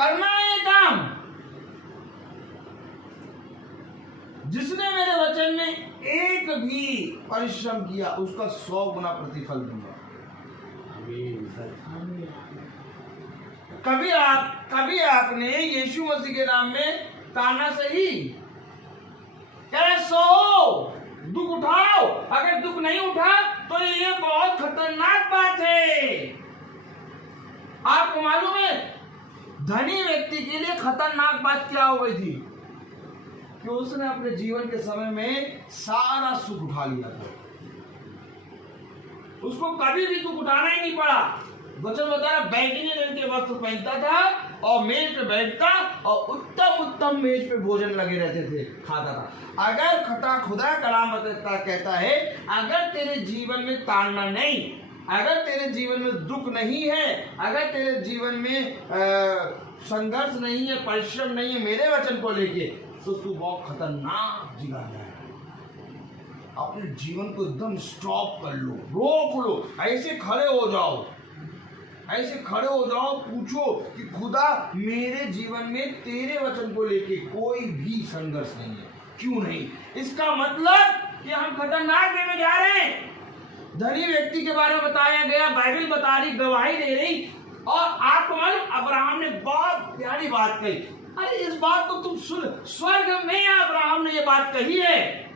करना है ये काम। जिसने मेरे वचन में एक भी परिश्रम किया उसका 100 गुना प्रतिफल दूंगा। आमीन सर। कभी आपने यीशु मसीह के नाम में ताना सही, कह रहे सो दुख उठाओ, अगर दुख नहीं उठा तो ये बहुत खतरनाक बात है। आपको मालूम है धनी व्यक्ति के लिए खतरनाक बात क्या हो गई थी कि उसने अपने जीवन के समय में सारा सुख उठा लिया था, उसको कभी भी दुख उठाना ही नहीं पड़ा। वचन बता रहा बैंगनी रंग के वस्त्र पहनता था और मेज पे बैठता और उत्तम मेज पे भोजन लगे रहते थे, खाता था। अगर खुदा कलाम कहता है अगर तेरे जीवन में ताड़ना नहीं, अगर तेरे जीवन में दुख नहीं है, अगर तेरे जीवन में संघर्ष नहीं है, परिश्रम नहीं है मेरे वचन को लेके, तो तू बहुत खतरनाक जिगा है। अपने जीवन को एकदम स्टॉप कर लो, रोक लो, ऐसे खड़े हो जाओ, ऐसे खड़े हो जाओ, पूछो कि खुदा मेरे जीवन में तेरे वचन को लेके कोई भी संघर्ष नहीं है, क्यों नहीं? इसका मतलब कि हम खतरनाक वे में जा रहे हैं। धनी व्यक्ति के बारे में बताया गया, बाइबल बता रही, गवाही दे रही, और आपको मालूम अब्राहम ने बहुत प्यारी बात कही। अरे इस बात को तुम सुन, स्वर्ग में अब्राहम ने ये बात कही है,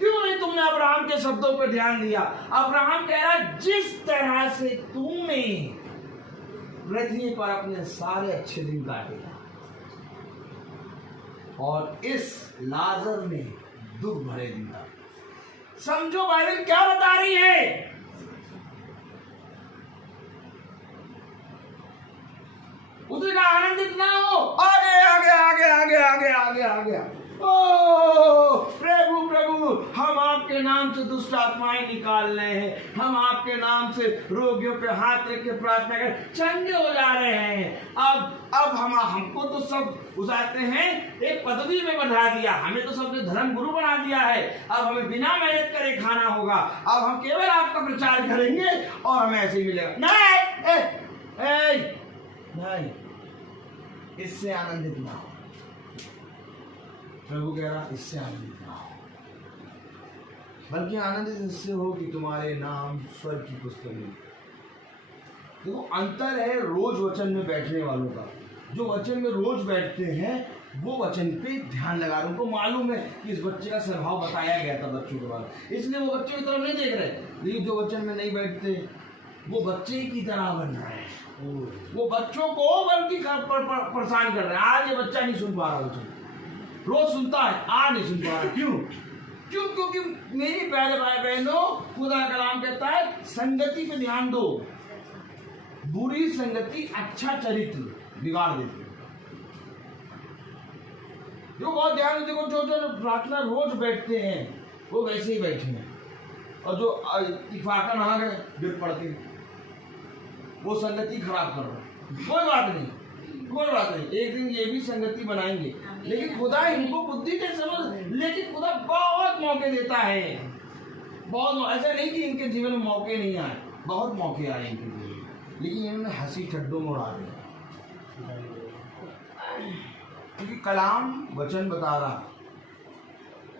क्यों नहीं तुमने अब्राहम के शब्दों पर ध्यान दिया? अब्राहम कह रहा जिस तरह से तुमने पृथ्वी पर अपने सारे अच्छे दिन काटे और इस लाजर ने दुख भरे दिन काटे। समझो बाइबल क्या बता रही है। उसे का आनंदित ना हो, आगे आगे आगे आगे आगे आगे आगे। ओ प्रभु प्रभु, हम आपके नाम से दुष्ट आत्माएं निकाल रहे हैं, हम आपके नाम से रोगियों पे हाथ रख के प्रार्थना कर चंगे हो जा रहे हैं। अब हमको तो सब उजाते हैं, एक पदवी में बढ़ा दिया, हमें तो सबने धर्म गुरु बना दिया है। अब हमें बिना मेहनत करे खाना होगा, अब हम केवल आपका प्रचार करेंगे और हमें ऐसे ही मिलेगा। नहीं, इससे आनंदित ना हो। प्रभु कह रहा इससे आनंदित ना हो, बल्कि आनंदित इससे हो कि तुम्हारे नाम स्वर्ग की पुस्तक में। देखो अंतर है रोज वचन में बैठने वालों का। जो वचन में रोज बैठते हैं वो वचन पे ध्यान लगा रहे, उनको मालूम है कि इस बच्चे का स्वभाव बताया गया था बच्चों के बाद, इसलिए वो बच्चों की तरफ नहीं देख रहे। लेकिन जो वचन में नहीं बैठते वो बच्चे की तरह बन रहे हैं, वो बच्चों को बल्कि परेशान कर रहे हैं। आज ये बच्चा नहीं सुन पा रहा वचन, रोज सुनता है, आज नहीं सुन पा रहा। क्यों? क्योंकि मेरी प्यारे भाई बहनों, खुदा का कलाम कहता है संगति पे ध्यान दो। बुरी संगति अच्छा चरित्र बिगाड़ देती है। जो बहुत ध्यान, देखो जो प्रार्थना रोज बैठते हैं वो वैसे ही बैठे हैं, और जो इत्तेफाकन नहा गए गिर पड़ते वो संगति खराब कर रहे। कोई बात नहीं, एक दिन ये भी संगति बनाएंगे, लेकिन खुदा इनको बुद्धि के समझ, लेकिन खुदा बहुत मौके देता है, बहुत। ऐसा नहीं कि इनके जीवन में मौके नहीं आए, बहुत मौके आए इनके जीवन में, लेकिन इन्होंने हंसी ठट्टों में उड़ा दिया। क्योंकि कलाम वचन बता रहा।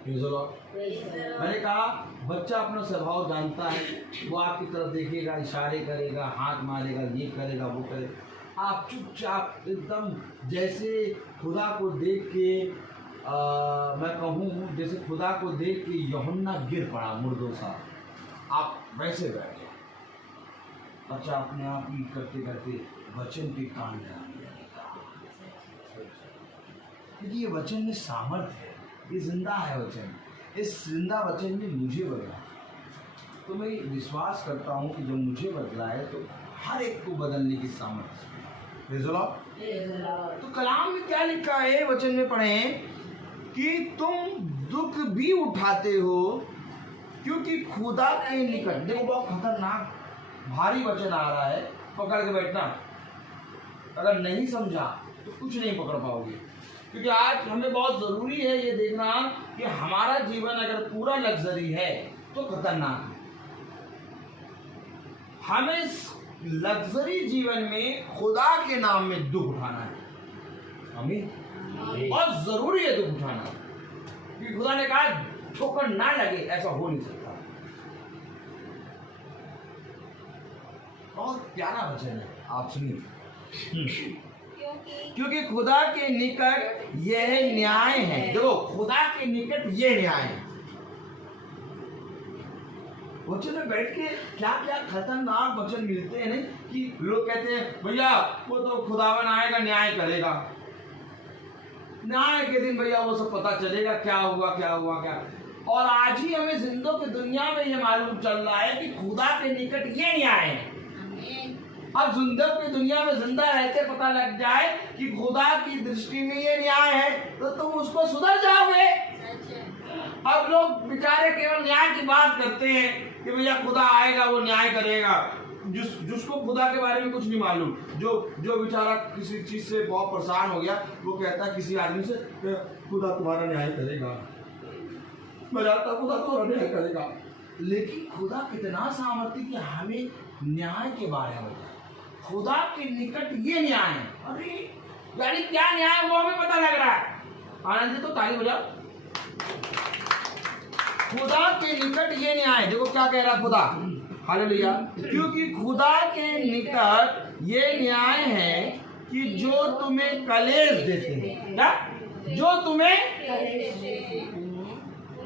मैंने कहा बच्चा अपना स्वभाव जानता है, वो आपकी तरफ देखेगा, इशारे करेगा, हाथ मारेगा, ये करेगा, वो करेगा। आप चुपचाप एकदम जैसे खुदा को देख के मैं कहूँ जैसे खुदा को देख के यूहन्ना गिर पड़ा मुर्दों सा, आप वैसे बैठे। बच्चा अपने आप ही करते करते वचन के कान लगाने लगेगा, क्योंकि ये वचन में सामर्थ्य है, ये जिंदा है वचन। इस जिंदा वचन ने मुझे बदला, तो मैं विश्वास करता हूँ कि जब मुझे बदला है तो हर एक को बदलने की सामर्थ्य। तो कलाम में क्या लिखा है? वचन में पढ़ें कि तुम दुख भी उठाते हो क्योंकि खुदा के निकट। देखो बहुत खतरनाक भारी वचन आ रहा है, पकड़ के बैठना। अगर नहीं समझा तो कुछ नहीं पकड़ पाओगे, क्योंकि आज हमें बहुत जरूरी है ये देखना कि हमारा जीवन अगर पूरा लग्जरी है तो खतरनाक है। हमें लग्जरी जीवन में खुदा के नाम में दुख उठाना है। आमीन। और जरूरी है दुख उठाना, क्योंकि खुदा ने कहा ठोकर ना लगे, ऐसा हो नहीं सकता। बहुत प्यारा वचन है, आप सुनिए। क्योंकि खुदा के निकट यह न्याय है। देखो, खुदा के निकट यह न्याय है। वचन में बैठ के क्या क्या खतरनाक वचन मिलते हैं, नहीं कि लोग कहते हैं भैया वो तो खुदावन आएगा न्याय करेगा, न्याय के दिन भैया वो सब पता चलेगा क्या हुआ क्या हुआ क्या। और आज ही हमें जिंदों की दुनिया में ये मालूम चल रहा है कि खुदा के निकट ये न्याय है। अब जिंदों की दुनिया में जिंदा रहते पता लग जाए कि खुदा की दृष्टि में ये न्याय है, तो तुम उसको सुधर जाओगे। अब लोग बेचारे केवल न्याय की बात करते हैं कि भैया खुदा आएगा वो न्याय करेगा, जिसको खुदा के बारे में कुछ नहीं मालूम, जो बेचारा किसी चीज से बहुत परेशान हो गया, वो कहता है किसी आदमी से खुदा तुम्हारा न्याय करेगा, बजाता खुदा तुम्हारा न्याय करेगा। लेकिन खुदा कितना सामर्थ्य कि हमें न्याय के बारे में, खुदा के निकट ये न्याय है। अरे यानी क्या न्याय वो हमें पता लग रहा है। आनंद तो ताली बजाओ। खुदा के निकट ये न्याय, देखो क्या कह रहा खुदा, हालेलुया। क्योंकि खुदा के निकट ये न्याय है कि जो तुम्हें कलेश देते हैं, क्या जो तुम्हें,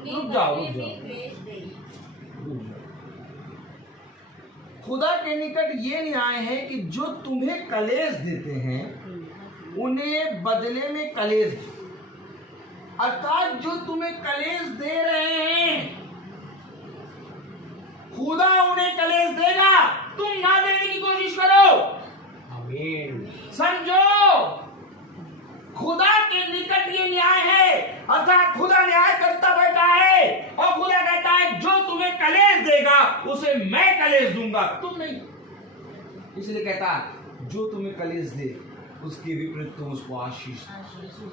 रुक जाओ। खुदा के निकट ये न्याय है कि जो तुम्हें कलेश देते हैं उन्हें बदले में कलेश, अर्थात जो तुम्हें कलेश दे रहे हैं खुदा उन्हें कलेश देगा, तुम ना देने की कोशिश करो। आमीन। समझो, खुदा के निकट ये न्याय है, अर्थात खुदा न्याय करता बैठा है और खुदा कहता है जो तुम्हें कलेश देगा उसे मैं कलेश दूंगा, तुम नहीं। इसलिए कहता है जो तुम्हें कलेश दे उसके विपरीत तुम उसको आशीष दो।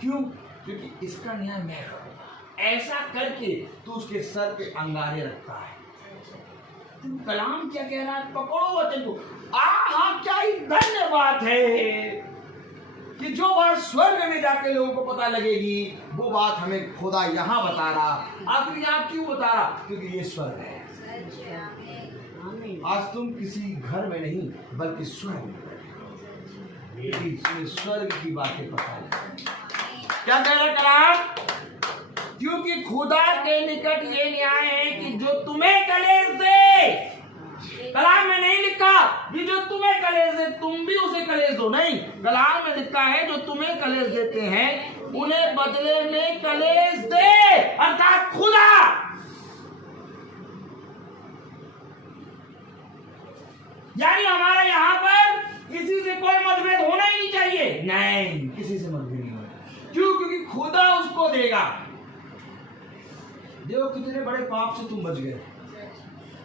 क्यों? क्योंकि इसका न्याय मैं करूंगा। ऐसा करके तू उसके सर पे अंगारे रखता है। तुम कलाम क्या कह रहा है, पकड़ो वचन को। हाँ, क्या ही धन्यवाद है कि जो बात स्वर्ग में जाके लोगों को पता लगेगी वो बात हमें खुदा यहाँ बता रहा। आखिर यहाँ क्यों बता रहा? क्योंकि ये स्वर्ग है। आज तुम किसी घर में नहीं बल्कि स्वर्ग में, स्वर्ग की बातें पता लगेगी। क्या कह रहा कलाम? क्योंकि खुदा के निकट ये न्याय है कि जो तुम्हें कलेश दे, कलाम में नहीं लिखा कि जो तुम्हें कलेश दे तुम भी उसे कलेश दो, नहीं, कलाम में लिखा है जो तुम्हें कलेश देते हैं उन्हें बदले में कलेश दे, अर्थात खुदा। यानी हमारा यहाँ पर किसी से कोई मतभेद होना ही नहीं चाहिए, नहीं, किसी से मतभेद नहीं होना। क्यों? क्योंकि खुदा उसको देगा। देखो कितने बड़े पाप से तुम बच गए,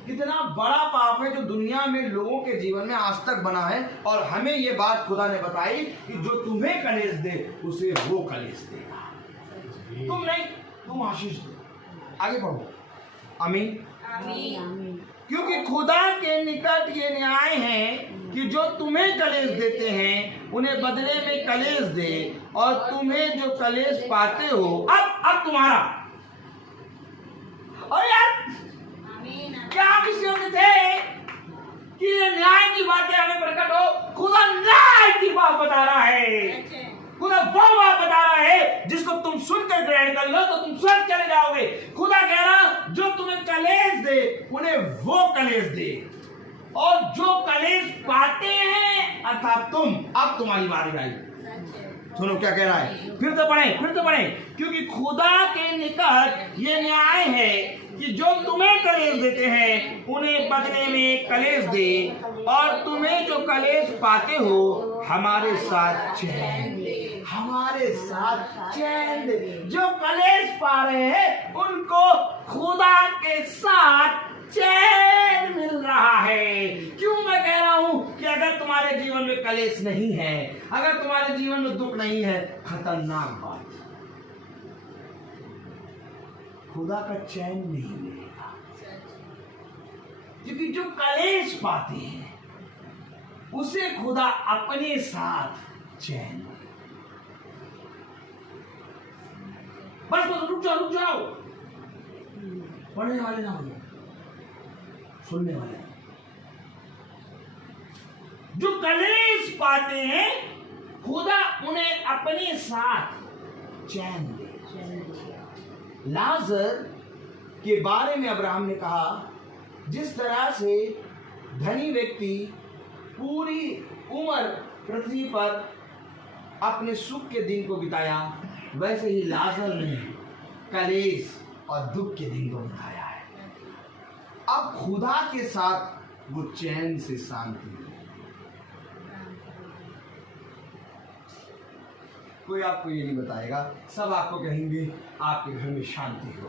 कितना बड़ा पाप है जो दुनिया में लोगों के जीवन में आज तक बना है, और हमें ये बात खुदा ने बताई कि जो तुम्हें कलेश दे उसे वो कलेश देगा, तुम नहीं, तुम आशीष दो। आगे पढ़ो। आमीन। क्योंकि खुदा के निकट ये न्याय है कि जो तुम्हें कलेश देते हैं उन्हें बदले में कलेश दे, और तुम्हें जो कलेश पाते हो अब तुम्हारा। और यार क्या आप इस योग्य थे कि ये न्याय की बातें हमें प्रकट हो? खुदा न्याय की बात बता रहा है, खुदा वो बात बता रहा है जिसको तुम सुनकर ग्रहण कर लो तो तुम स्वर्ग चले जाओगे। खुदा कह रहा जो तुम्हें कलेश दे उन्हें वो कलेश दे, और जो कलेश पाते हैं अर्थात तुम, अब तुम्हारी बारी आई। सुनो क्या कह रहा है, फिर तो पढ़ें। क्योंकि खुदा के निकट ये न्याय है कि जो तुम्हें कलेश देते हैं उन्हें बदले में कलेश दे, और तुम्हें जो कलेश पाते हो हमारे साथ चैन दे, हमारे साथ चैन दे। जो कलेश पा रहे हैं उनको खुदा के साथ चैन मिल रहा है। क्यों मैं कह रहा हूं कि अगर तुम्हारे जीवन में कलेश नहीं है, अगर तुम्हारे जीवन में दुख नहीं है, खतरनाक बात, खुदा का चैन नहीं मिलेगा। क्योंकि जो कलेश पाते हैं उसे खुदा अपने साथ चैन दे। बस बस रुक जाओ। पढ़ने वाले ना बनो, सुनने वाले। जो कलेश पाते हैं खुदा उन्हें अपने साथ चैन दे। लाजर के बारे में अब्राहम ने कहा, जिस तरह से धनी व्यक्ति पूरी उम्र पृथ्वी पर अपने सुख के दिन को बिताया, वैसे ही लाजर ने कलेश और दुख के दिन को बिताया है। अब खुदा के साथ वो चैन से शांति है। कोई आपको ये नहीं बताएगा, सब आपको कहेंगे आपके घर में शांति हो।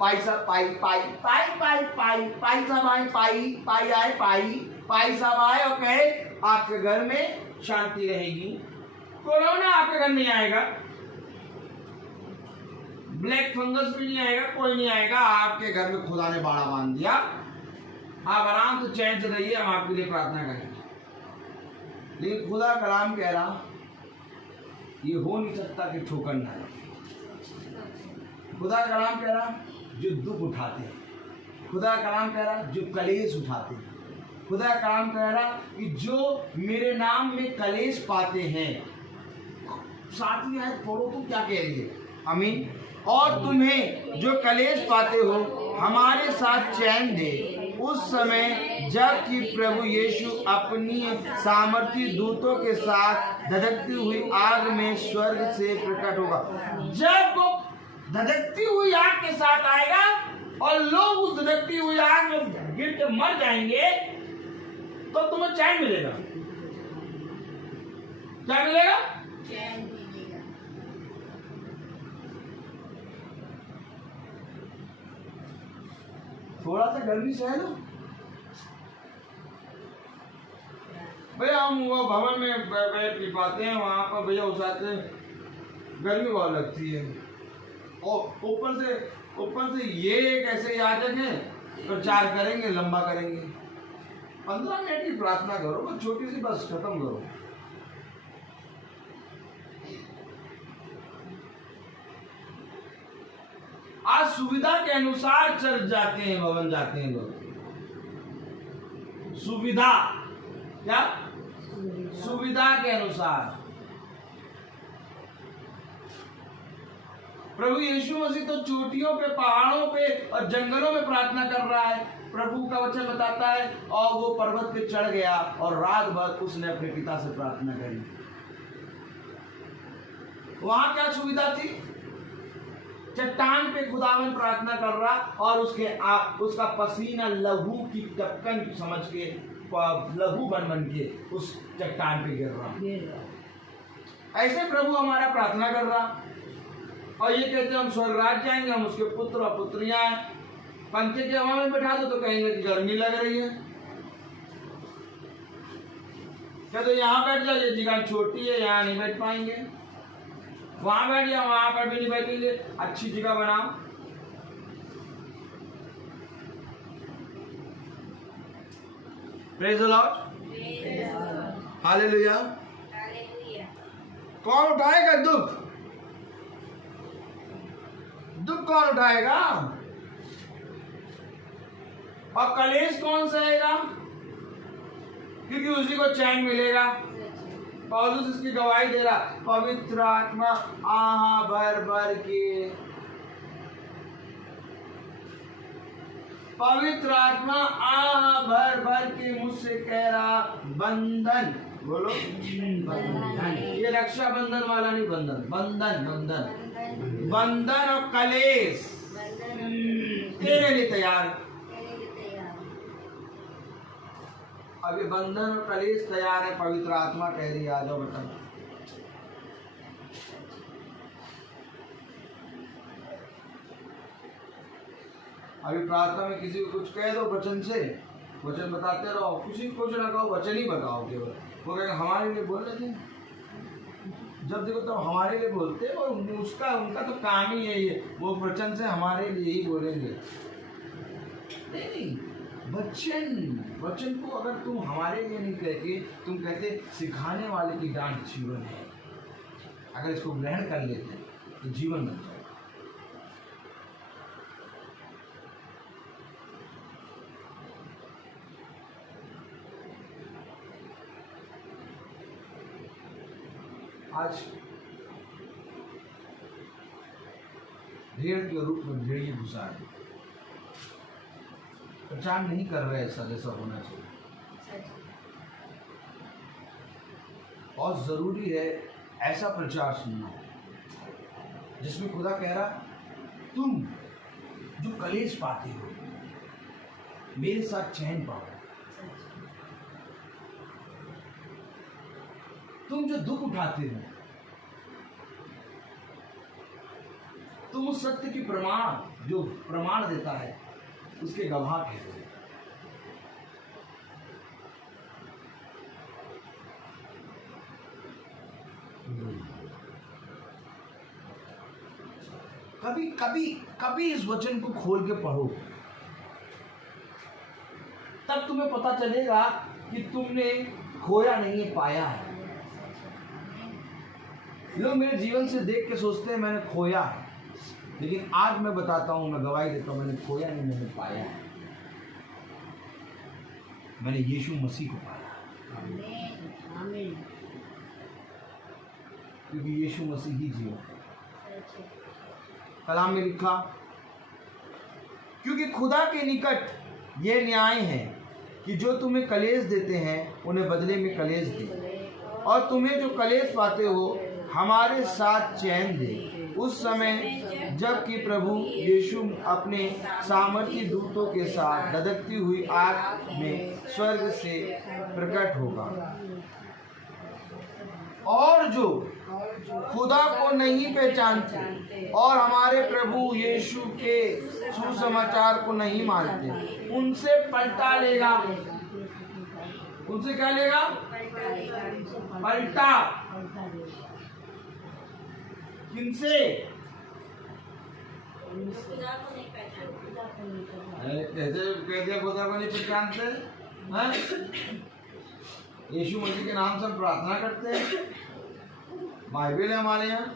पैसा पाई पाई पाई पाई पाई पैसा भाई पाई पाई आए पाई सब आए और कहे आपके घर में शांति रहेगी। कोरोना आपके घर नहीं आएगा, ब्लैक फंगस भी नहीं आएगा, कोई नहीं आएगा। आपके घर में खुदा ने बाड़ा बांध दिया, आप आराम से चैन से रहिए, हम आपके लिए प्रार्थना करेंगे। लेकिन खुदा कलाम कह रहा ये हो नहीं सकता कि ठोकर ना लगे। खुदा कलाम कह रहा जो दुख उठाते हैं, खुदा कलाम कह रहा जो कलेश उठाते हैं, खुदा कलाम कह रहा कि जो मेरे नाम में कलेश पाते हैं। साथ ही आयत पढ़ो तो क्या कह रही है, आमीन। और तुम्हें जो कलेश पाते हो हमारे साथ चैन दे, उस समय जबकि प्रभु यीशु अपनी सामर्थी दूतों के साथ धधकती हुई आग में स्वर्ग से प्रकट होगा। जब वो धधकती हुई आग के साथ आएगा और लोग उस धधकती हुई आग में गिर के मर जाएंगे, तो तुम्हें चैन मिलेगा। क्या मिलेगा? चैन दीजिएगा। थोड़ा सा गर्मी सह लो भैया। हम वो भवन में बैठ नहीं पाते हैं, वहाँ पर भैया उठाते हैं, गर्मी बहुत लगती है। और ऊपर से ये कैसे याजक है, प्रचार करेंगे, लंबा करेंगे। 15 मिनट की प्रार्थना करो, बस छोटी सी, बस खत्म करो। आज सुविधा के अनुसार चर्च जाते हैं, भवन जाते हैं लोग। सुविधा क्या? सुविधा के अनुसार। प्रभु यीशु मसीह तो चोटियों पे, पहाड़ों पे और जंगलों में प्रार्थना कर रहा है। प्रभु का वचन बताता है और वो पर्वत पे चढ़ गया और रात भर उसने अपने पिता से प्रार्थना करी। वहां क्या सुविधा थी? चट्टान पे खुदावन प्रार्थना कर रहा और उसका पसीना लहू की टपकन समझ के, लहू बन के उस चट्टान पे गिर रहा। ऐसे प्रभु हमारा प्रार्थना कर रहा और ये कहते हम स्वर्ग राज्य जाएंगे, हम उसके पुत्र और पुत्रियां हैं। पंखे की हवा में बैठा दो तो कहेंगे कि गर्मी लग रही है। कहते यहाँ बैठ जाओ, ये जगह छोटी है, यहाँ नहीं बैठ पाएंगे। वहां बैठ जाओ, वहां पर भी नहीं बैठेंगे, अच्छी जगह बनाओ। Praise the Lord, hallelujah. Hallelujah. कौन उठाएगा दुख? दुख कौन उठाएगा? और कलेश कौन सहेगा? क्योंकि उसी को चैन मिलेगा। पौलुस इसकी गवाही दे रहा, पवित्र आत्मा आहा भर भर के, पवित्र आत्मा आहा भर भर के मुझसे कह रहा बंधन, बोलो बंधन। ये रक्षाबंधन वाला नहीं, बंधन, बंधन, बंधन, बंधन और कलेश तेरे लिए तैयार। अभी बंधन और कलेश तैयार है, पवित्र आत्मा कह रही है आ जाओ बेटा। अभी प्रार्थना में किसी को कुछ कह दो वचन से, वचन बताते रहो, किसी को कुछ ना कहो, वचन ही बताओ केवल। वो कहेगा हमारे लिए बोल रहे थे, जब देखो तो हमारे लिए बोलते हैं, और उनका तो काम ही यही है, वो वचन से हमारे लिए ही बोलेंगे। नहीं, वचन को अगर तुम हमारे लिए नहीं कहते, तुम कहते सिखाने वाले की डांट जीवन है, अगर इसको ग्रहण कर लेते तो जीवन बन जाए। आज भेड़ के रूप में भेड़िए घुसा है, प्रचार नहीं कर रहे ऐसा जैसा होना चाहिए। और जरूरी है ऐसा प्रचार सुनना जिसमें खुदा कह रहा तुम जो कलेश पाते हो मेरे साथ चैन पाओ, तुम जो दुख उठाते हो तुम उस सत्य की प्रमाण जो प्रमाण देता है उसके गवाह कहते हैं। कभी कभी कभी इस वचन को खोल के पढ़ो, तब तुम्हें पता चलेगा कि तुमने खोया नहीं है, पाया है। लोग मेरे जीवन से देख के सोचते हैं मैंने खोया है, लेकिन आज मैं बताता हूं, मैं गवाही देता हूं, मैंने खोया नहीं, मैंने पाया है। मैंने यीशु मसीह को पाया, आमीन। क्योंकि यीशु मसीह ही जीवन है। कलाम में लिखा, क्योंकि खुदा के निकट ये न्याय है कि जो तुम्हें कलेश देते हैं उन्हें बदले में कलेश दे, और तुम्हें जो कलेश पाते हो हमारे साथ चैन दे, उस समय जबकि प्रभु यीशु अपने सामर्थी दूतों के साथ धधकती हुई आग में स्वर्ग से प्रकट होगा। और जो खुदा को नहीं पहचानते और हमारे प्रभु यीशु के सुसमाचार को नहीं मानते उनसे पलटा लेगा। उनसे क्या लेगा? पलटा। किनसे? कैसे कह दिया खुदा को नहीं पहचानते हैं? यीशु मसीह के नाम से हम प्रार्थना करते हैं, बाइबल है हमारे यहाँ।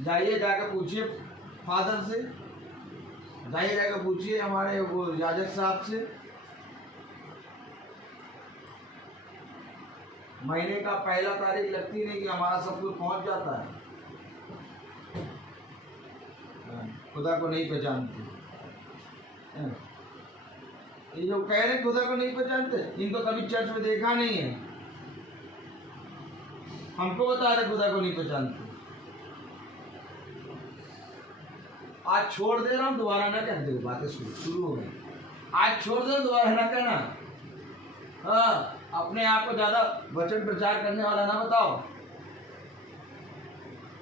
जाइए जाकर पूछिए फादर से, जाइए जाकर पूछिए हमारे वो याजक साहब से। महीने का पहला तारीख लगती नहीं कि हमारा सब कुछ पहुंच जाता है। खुदा को नहीं पहचानते, ये जो कह रहे खुदा को नहीं पहचानते, इनको कभी चर्च में देखा नहीं है। हमको बता रहे खुदा को नहीं पहचानते। आज छोड़ दे रहा हूं, दोबारा ना कह दो, बातें शुरू हो गई। आज छोड़ दो, दोबारा ना कहना। हाँ, अपने आप को ज्यादा वचन प्रचार करने वाला ना बताओ।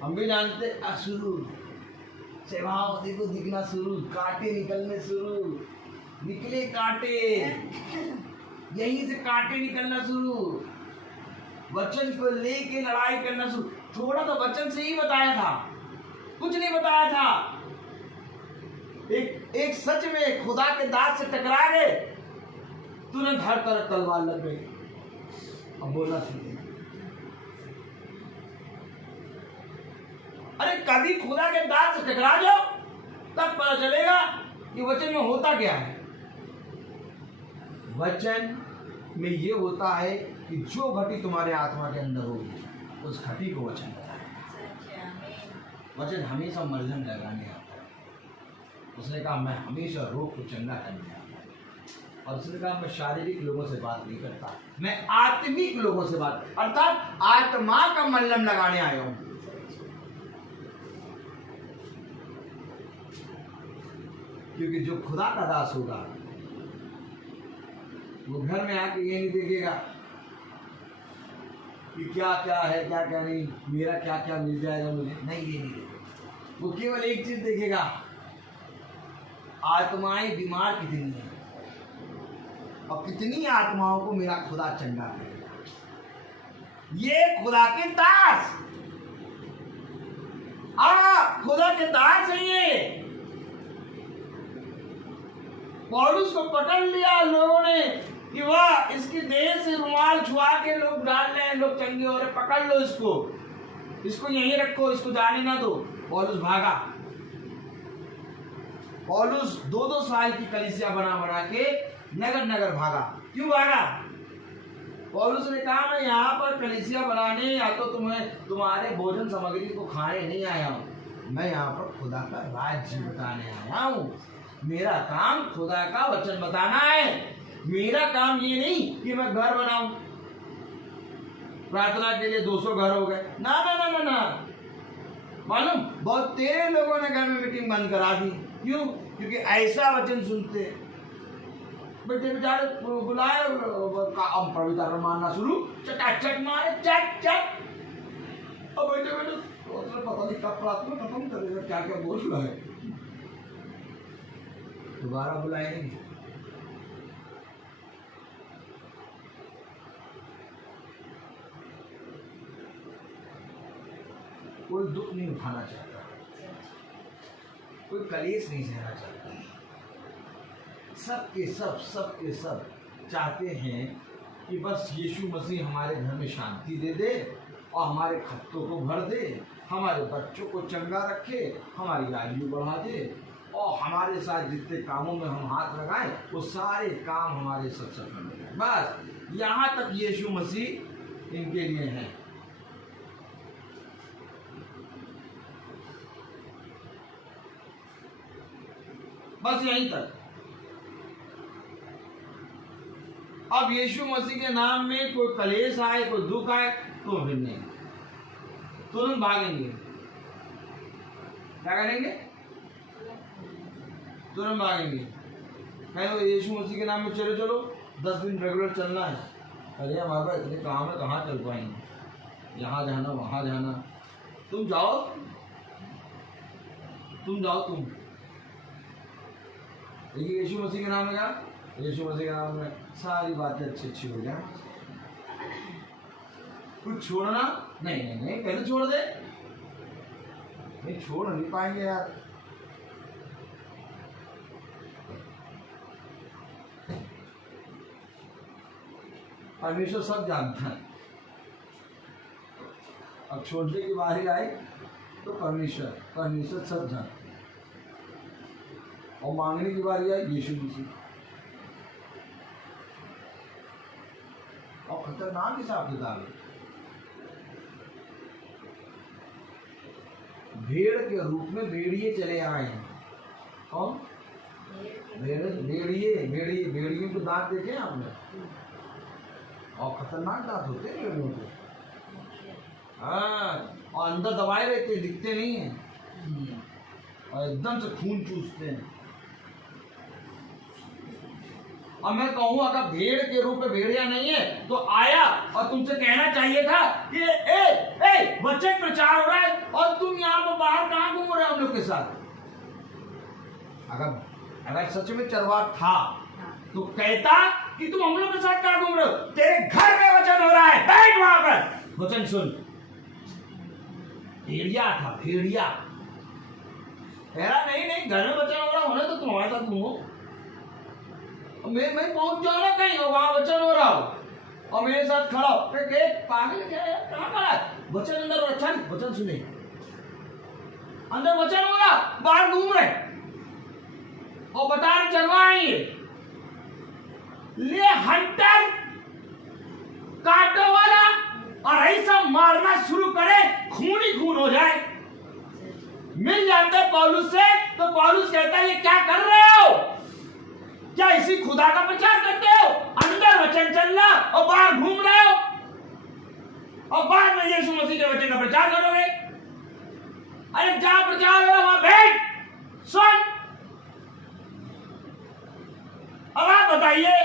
हम भी जानते शुरू सेवावती को दिखना शुरू, कांटे निकलने शुरू, निकले कांटे, यहीं से कांटे निकलना शुरू, वचन को लेके लड़ाई करना शुरू। थोड़ा तो वचन से ही बताया था, कुछ नहीं बताया था। एक सच में खुदा के दास से टकरा गए, तुरंत हर तरफ तलवार लग गई। अब बोलना शुरू। अरे कभी खुदा के दास से टकरा जाओ, तब पता चलेगा कि वचन में होता क्या है। वचन में ये होता है कि जो घटी तुम्हारे आत्मा के अंदर होगी उस घटी को वचन बताए। वचन हमेशा मरहम लगाने आता है। उसने कहा मैं हमेशा रोग को चंगा करने आता हूँ। और उसने कहा मैं शारीरिक लोगों से बात नहीं करता, मैं आत्मिक लोगों से बात, अर्थात आत्मा का मल्लम लगाने आया हूँ। क्योंकि जो खुदा का दास होगा वो घर में आके ये नहीं देखेगा कि क्या क्या है क्या क्या नहीं, मेरा क्या क्या मिल जाएगा मुझे, नहीं, ये नहीं देखेगा। वो केवल एक चीज देखेगा, आत्माएं बीमार कितनी है और कितनी आत्माओं को मेरा खुदा चंगा करेगा। ये खुदा के दास, खुदा के दास है ये। पौलुस को पकड़ लिया लोगों ने कि वाह, इसकी देह से रुमाल छुआ के लोग डाल रहे हैं, लोग चंगे हो रहे, पकड़ लो इसको यहीं रखो, इसको जाने ना दो। पौलुस भागा। पौलुस 2-2 साल की कलीसिया बना के नगर नगर भागा। क्यों भागा? पौलुस ने कहा मैं यहाँ पर कलीसिया बनाने या तो तुम्हारे भोजन सामग्री को खाने नहीं आया हूँ, मैं यहाँ पर खुदा का राज्य बताने आया हूँ। मेरा काम खुदा का वचन बताना है। मेरा काम ये नहीं कि मैं घर बनाऊं, प्रार्थना के लिए 200 घर हो गए, ना ना ना ना ना। मालूम, बहुत तेरे लोगों ने घर में मीटिंग बंद करा दी। क्यों? क्योंकि ऐसा वचन सुनते। बेटे बेचारे बुलाए, पवित्र मानना शुरू, चटाचट मारे, चट चट। अब बेटे बेटे पता नहीं कब प्रार्थना खत्म करेगा, क्या क्या बोल रहा है। दोबारा बुलाएंगे। कोई दुख नहीं उठाना चाहता, कोई कलेश नहीं सहना चाहता। सबके सब चाहते हैं कि बस यीशु मसीह हमारे घर में शांति दे दे और हमारे खत्तों को भर दे, हमारे बच्चों को चंगा रखे, हमारी आयु बढ़ा दे और हमारे साथ जितने कामों में हम हाथ लगाएं वो सारे काम हमारे सब सफल हो जाए। बस यहाँ तक यीशु मसीह इनके लिए है। बस यहीं तक। अब यीशु मसीह के नाम में कोई कलेश आए, कोई दुख आए तो फिर नहीं, तुरंत भागेंगे। क्या करेंगे? तुरंत भागेंगे। कहें यीशु मसीह के नाम में चलो चलो 10 दिन रेगुलर चलना है। अरे हमारे पास इतने काम है, कहाँ चल पाएंगे, यहाँ जाना वहाँ जाना। तुम जाओ देखिए यीशु मसीह के नाम में, क्या यीशु मसीह के नाम में सारी बातें अच्छी अच्छी हो जाए। कुछ छोड़ना नहीं, पहले छोड़ दे। नहीं छोड़ नहीं पाएंगे यार। परमेश्वर सब जानता है। अब छोड़ने की बारी आई तो परमेश्वर सब जानता, और मांगने की बारी आई यीशु मसीह। और खतरनाक हिसाब किताब है। भेड़ के रूप में भेड़िए चले आए हैं। कौन? भेड़ियों के दांत देखे आपने? और खतरनाक दांत होते हैं भेड़ियों के। हाँ, और अंदर दबाए रहते, दिखते नहीं हैं और एकदम से खून चूसते हैं। और मैं कहूँ अगर भेड़ के रूप में भेड़िया नहीं है तो आया और तुमसे कहना चाहिए था कि ए वचन प्रचार हो रहा है और तुम यहाँ पर बाहर कहाँ घूम रहे हो हम लोग के साथ। अगर सच में चरवाहा था तो कहता कि तुम हम लोग के साथ कहाँ घूम रहे हो, तेरे घर में वचन हो रहा है, बैठ वहां पर वचन सुन। भेड़िया था, भेड़िया। नहीं घर में वचन हो रहा होने तो तुम हमारे साथ घूमो। मैं पहुंच जाओ ना कहीं, वहां वचन हो रहा हो और मेरे साथ खड़ा हो। पागल क्या है, कहाँ खड़ा है? वचन अंदर और अच्छा नहीं, वचन सुने। अंदर वचन हो रहा, बाहर घूम रहे और बता रहे चरवाहा है ये हंटर काटो वाला, और ऐसा मारना शुरू करे खून ही खून हो जाए। मिल जाते पौलुस से तो पौलुस कहता है ये क्या कर रहे हो? क्या इसी खुदा का प्रचार करते हो? अंदर वचन चल रहा और बाहर घूम रहे हो और बाहर में यीशु मसीह के वचन का प्रचार करोगे। अरे जहां प्रचार हो रहा वहां बैठ सुन। अब आप बताइए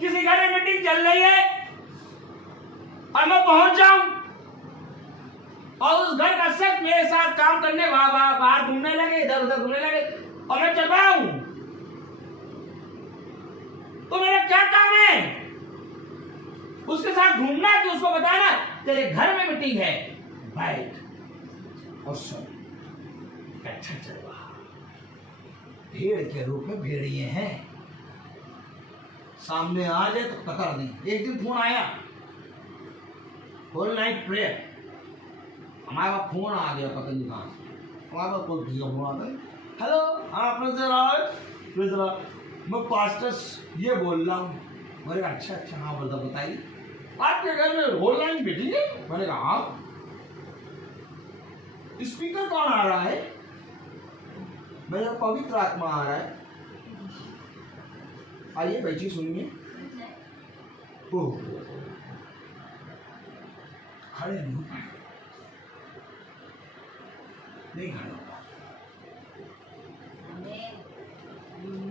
किसी घर में मीटिंग चल रही है और मैं पहुंच जाऊं और उस घर का शख्स मेरे साथ काम करने बाहर घूमने लगे, इधर उधर घूमने लगे और मैं चल रहा हूं, तो मेरा क्या काम है? उसके साथ घूमना है कि उसको बताना तेरे घर में मीटिंग है, बैठ और सुन। अच्छा चल रहा भेड़ के रूप में भेड़िए हैं, सामने आ जाए तो कतर दें। एक दिन फोन आया, होल नाइट प्रेयर, हमारे पास फोन आ गया पता नहीं कहाँ से, हमारे पास कोई किसी का फोन आता है, हेलो हाँ प्रेज़ लॉर्ड, मैं पास्टर ये बोल रहा हूँ। मैंने कहा अच्छा अच्छा हाँ बताइए, आपके घर में होल नाइट मीटिंग है? मैंने कहा हाँ। स्पीकर कौन आ रहा है? मेरा पवित्र आत्मा आ रहा है। आइए बैठिए सुनिए। ओह खड़े नहीं हो पाए, नहीं खड़े हो पाए,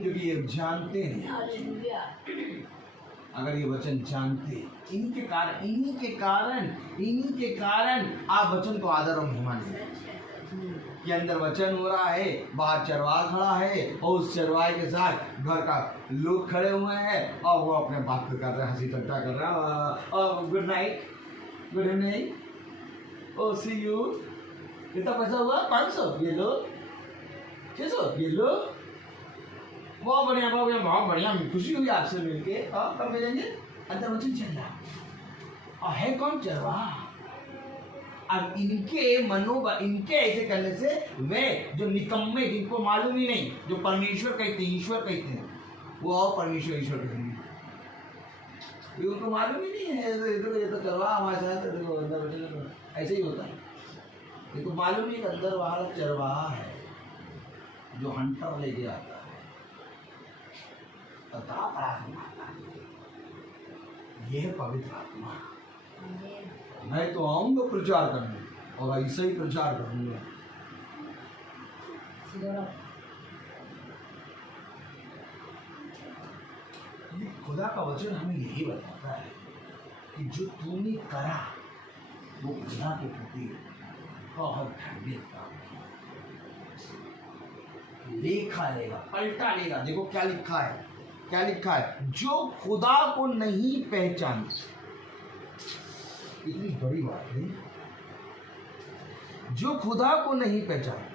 क्योंकि ये जानते हैं, अगर ये वचन जानते, इन्हीं के कारण आप वचन को आदर और महिमा दें कि अंदर वचन हो रहा है, बाहर चरवाहा खड़ा है और उस चरवाहे के साथ घर का लोग खड़े हुए हैं और वो अपने बात कर रहे हैं, हंसी ठट्टा कर रहा है। Good night, good evening, oh see you. कितना पैसा हुआ? 500, ये लो। 600, ये लो। बहुत बढ़िया, बहुत बढ़िया, खुशी हुई आपसे मिलके। और कब मिलेंगे? अंदर वचन चल रहा और है कौन? चरवाहा। अब इनके ऐसे करने से वे जो निकम्मे, जिनको मालूम ही नहीं, जो परमेश्वर कहते हैं, ईश्वर कहते हैं, वो और परमेश्वर ईश्वर कहेंगे, उनको मालूम ही नहीं है। ये तो चरवाहा हमारे साथ अंदर वचन ऐसे ही होता है। ये तो मालूम नहीं, अंदर वाला चरवाहा है जो हंटर लेके आता है, ये है पवित्र आत्मा। मैं तो आऊंगा प्रचार करने और ऐसे ही प्रचार करूंगा। ये खुदा का वचन हमें यही बताता है कि जो तूने करा वो खुदा के प्रति बहुत धन्यवाद काम किया। लेखा लेगा, पलटा लेगा। देखो क्या लिखा है, क्या लिखा है? जो खुदा को नहीं पहचानते, इतनी बड़ी बात है, जो खुदा को नहीं पहचानते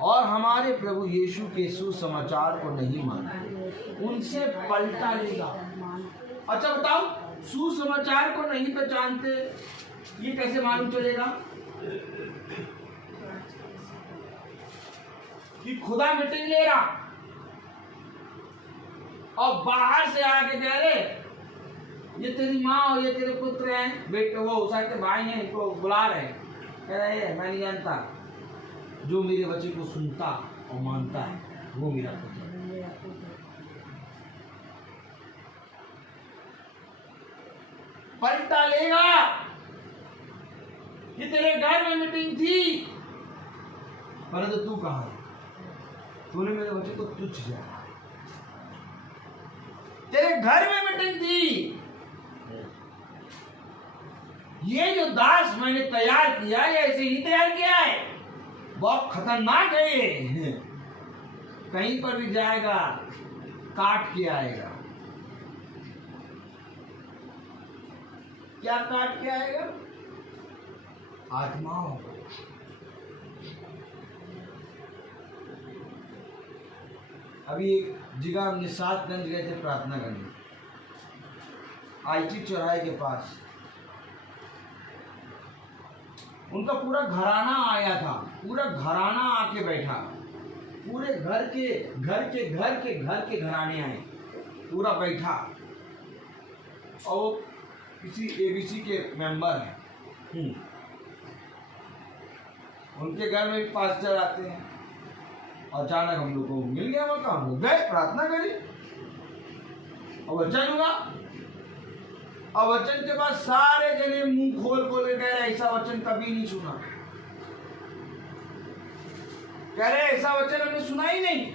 और हमारे प्रभु यीशु के सुसमाचार को नहीं मानते, उनसे पलटा लेगा। अच्छा बताओ, सुसमाचार को नहीं पहचानते, ये कैसे मालूम चलेगा कि खुदा मीटिंग ले रहा और बाहर से आके कह रहे ये तेरी माँ और ये तेरे पुत्र हैं, बेटे वो साइड के भाई हैं, इनको बुला रहे हैं, कह रहे हैं मैं नहीं जानता, जो मेरे बच्चे को सुनता और मानता है वो मेरा पुत्र है। पलटा लेगा। ये तेरे घर में मीटिंग थी, परंतु तू कहाँ है? तूने मेरे बच्चे को तुच्छ जाना। तेरे घर में मीटिंग थी, ये जो दास मैंने तैयार किया, ये ऐसे ही तैयार किया है, बहुत खतरनाक है ये, कहीं पर भी जाएगा काट के आएगा। क्या काट के आएगा? आत्माओं। अभी एक जगह हमने 7गंज गए थे प्रार्थना करने, IT चौराहे के पास। उनका पूरा घराना आया था, पूरा घराना आके बैठा, पूरे घर के घराने आए, पूरा बैठा, और किसी ABC के मेंबर हैं। उनके घर में एक पास्टर आते हैं। अचानक हम लोग को मिल गया मौका, हम लोग गए, प्रार्थना करी और वचन हुआ। और वचन के बाद सारे जने मुंह खोल खोल के कह रहे ऐसा वचन कभी नहीं सुना, कह रहे ऐसा वचन हमने सुना ही नहीं।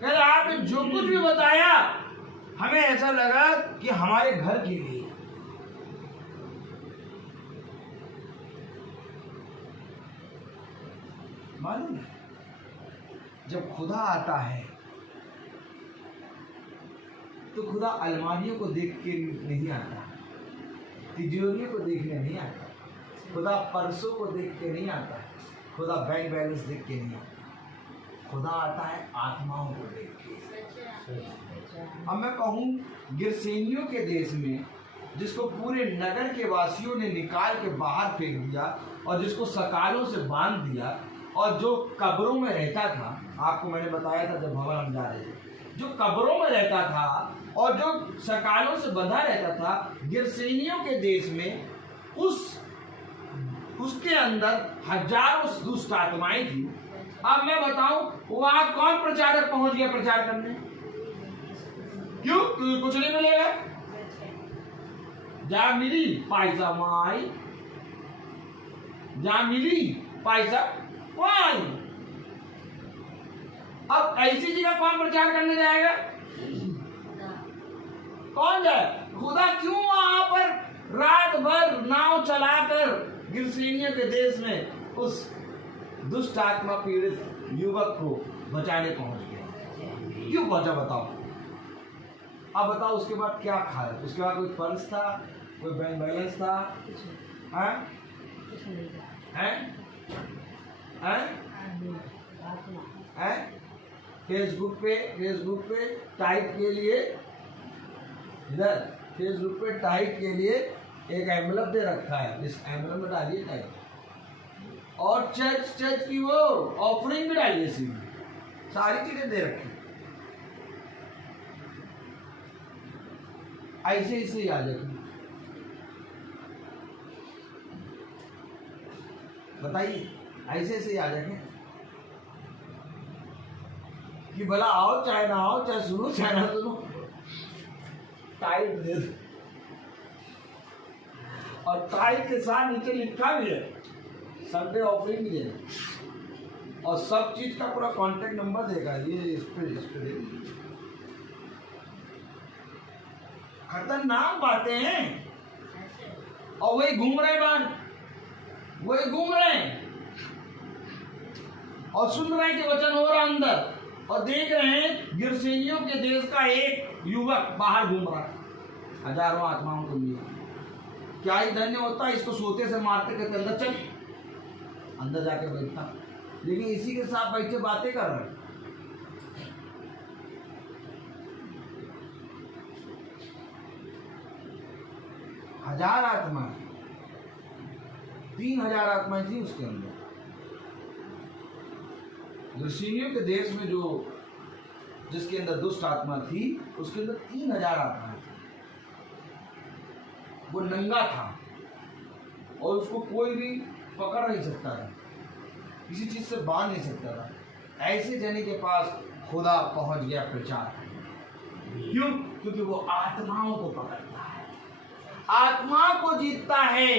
कह रहे आपने जो कुछ भी बताया हमें ऐसा लगा कि हमारे घर के लिए। मालूम है, जब खुदा आता है तो खुदा अलमारियों को देख के नहीं आता, तिजोरियों को देखने नहीं आता, खुदा पर्सों को देख के नहीं आता, खुदा बैंक बैलेंस देख के नहीं आता। खुदा आता है आत्माओं को देख के। अब मैं कहूँ गिरसेनियों के देश में जिसको पूरे नगर के वासियों ने निकाल के बाहर फेंक दिया और जिसको सकालों से बांध दिया और जो कब्रों में रहता था, आपको मैंने बताया था जब भवन हम जा रहे थे, जो कब्रों में रहता था और जो सकालों से बंधा रहता था, गिरसेनियों के देश में उसके अंदर हजारों दुष्ट आत्माएं थी। अब मैं बताऊं वहां कौन प्रचारक पहुंच गया प्रचार करने? क्यों? कुछ नहीं मिलेगा। जा मिली पैसा माई, जा मिली पैसा माई। अब ऐसी जगह कौन प्रचार करने जाएगा? कौन जाए? खुदा क्यों वहां पर रात भर नाव चलाकर गिरसेनियों के देश में उस दुष्ट आत्मा पीड़ित युवक को बचाने पहुंच गया? क्यों पहुंचा बताओ? अब बताओ उसके बाद क्या खाया? उसके बाद कोई फंड्स था, कोई बैंक बैलेंस था? हैं? हैं? फेसबुक पे टाइप के लिए, इधर फेसबुक पे टाइप के लिए एक एनवलप दे रखा है, इस एनवलप में डालिए टाइप, और चर्च की वो ऑफरिंग भी डालिए, इसी में सारी चीजें दे रखी। ऐसे ही आ जाएगी। बताइए, ऐसे ही आ जाएंगे कि भला आओ चाहे ना आओ, चाहे सुनो चाहे ना सुनो, टाइट दे दो। और टाइट के साथ नीचे लिखा भी है संडे ऑफरिंग भी है, और सब चीज का पूरा कांटेक्ट नंबर देगा। ये इस पे खतरनाक बातें हैं, और वही घूम रहे बाहर, वही घूम रहे हैं और सुन रहे हैं कि वचन हो रहा अंदर, और देख रहे हैं गिरसेनियों के देश का एक युवक बाहर घूम रहा है हजारों आत्माओं को लिए। क्या ही धन्य होता है, इसको सोते से मारते कहते अंदर चल, अंदर जाके बैठता, लेकिन इसी के साथ बैठे बातें कर रहे हैं। हजार आत्मा, 3000 आत्माएं थी उसके अंदर। गिरसेनियों के देश में जो जिसके अंदर दुष्ट आत्मा थी, उसके अंदर 3000 आत्माएं थी। वो नंगा था और उसको कोई भी पकड़ नहीं सकता था, किसी चीज से बांध नहीं सकता था। ऐसे जने के पास खुदा पहुंच गया प्रचार। क्यों? क्योंकि वो आत्माओं को पकड़ता है, आत्मा को जीतता है।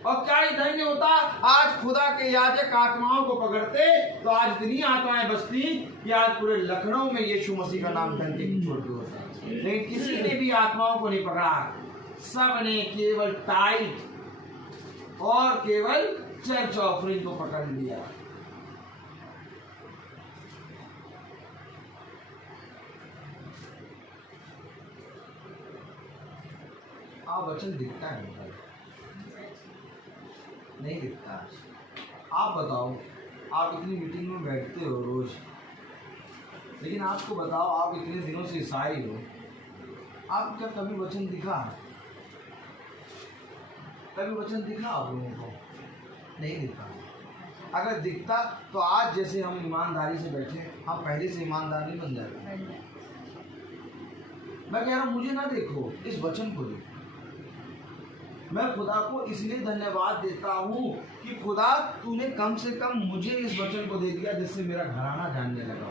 और क्या ही धन्य होता, आज खुदा के याजक आत्माओं को पकड़ते तो आज इतनी आत्माएं बसती कि आज पूरे लखनऊ में यीशु मसीह का नाम डंके की चोट पे होता। लेकिन किसी ने भी आत्माओं को नहीं पकड़ा, सब ने केवल टाइट और केवल चर्च ऑफरिंग को पकड़ लिया। आप वचन दिखता है नहीं दिखता। आप बताओ, आप इतनी मीटिंग में बैठते हो रोज, लेकिन आपको बताओ, आप इतने दिनों से ईसाई हो, आप क्या कभी वचन दिखा? कभी वचन दिखा आप लोगों को? नहीं दिखा। अगर दिखता तो आज जैसे हम ईमानदारी से बैठे, हम पहले से ईमानदार नहीं बन जाते। मैं कह रहा हूं, मुझे ना देखो, इस वचन को देखो। मैं खुदा को इसलिए धन्यवाद देता हूँ कि खुदा तूने कम से कम मुझे इस वचन को दे दिया जिससे मेरा घराना जानने लगा।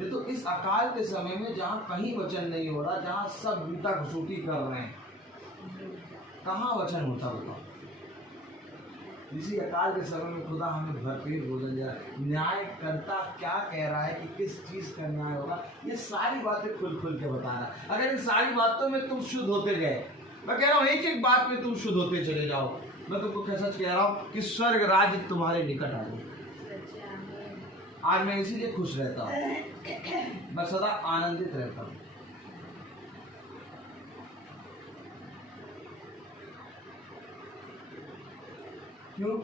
ये तो इस अकाल के समय में जहाँ कहीं वचन नहीं हो रहा, जहाँ सब लूटा घसूटी कर रहे हैं, कहाँ वचन होता बताओ? इसी अकाल के समय में खुदा हमें भरपूर भोजन दिया। न्याय करता क्या कह रहा है कि किस चीज का न्याय होगा, ये सारी बातें खुल के बता रहा है। अगर इन सारी बातों में तुम शुद्ध होते गए, मैं कह रहा हूँ एक एक बात में तुम शुद्ध होते चले जाओ, मैं तुमको सच कह रहा हूँ कि स्वर्ग राज्य तुम्हारे निकट आ जाए। आज मैं इसीलिए खुश रहता हूँ, मैं सदा आनंदित रहता हूँ। क्यों?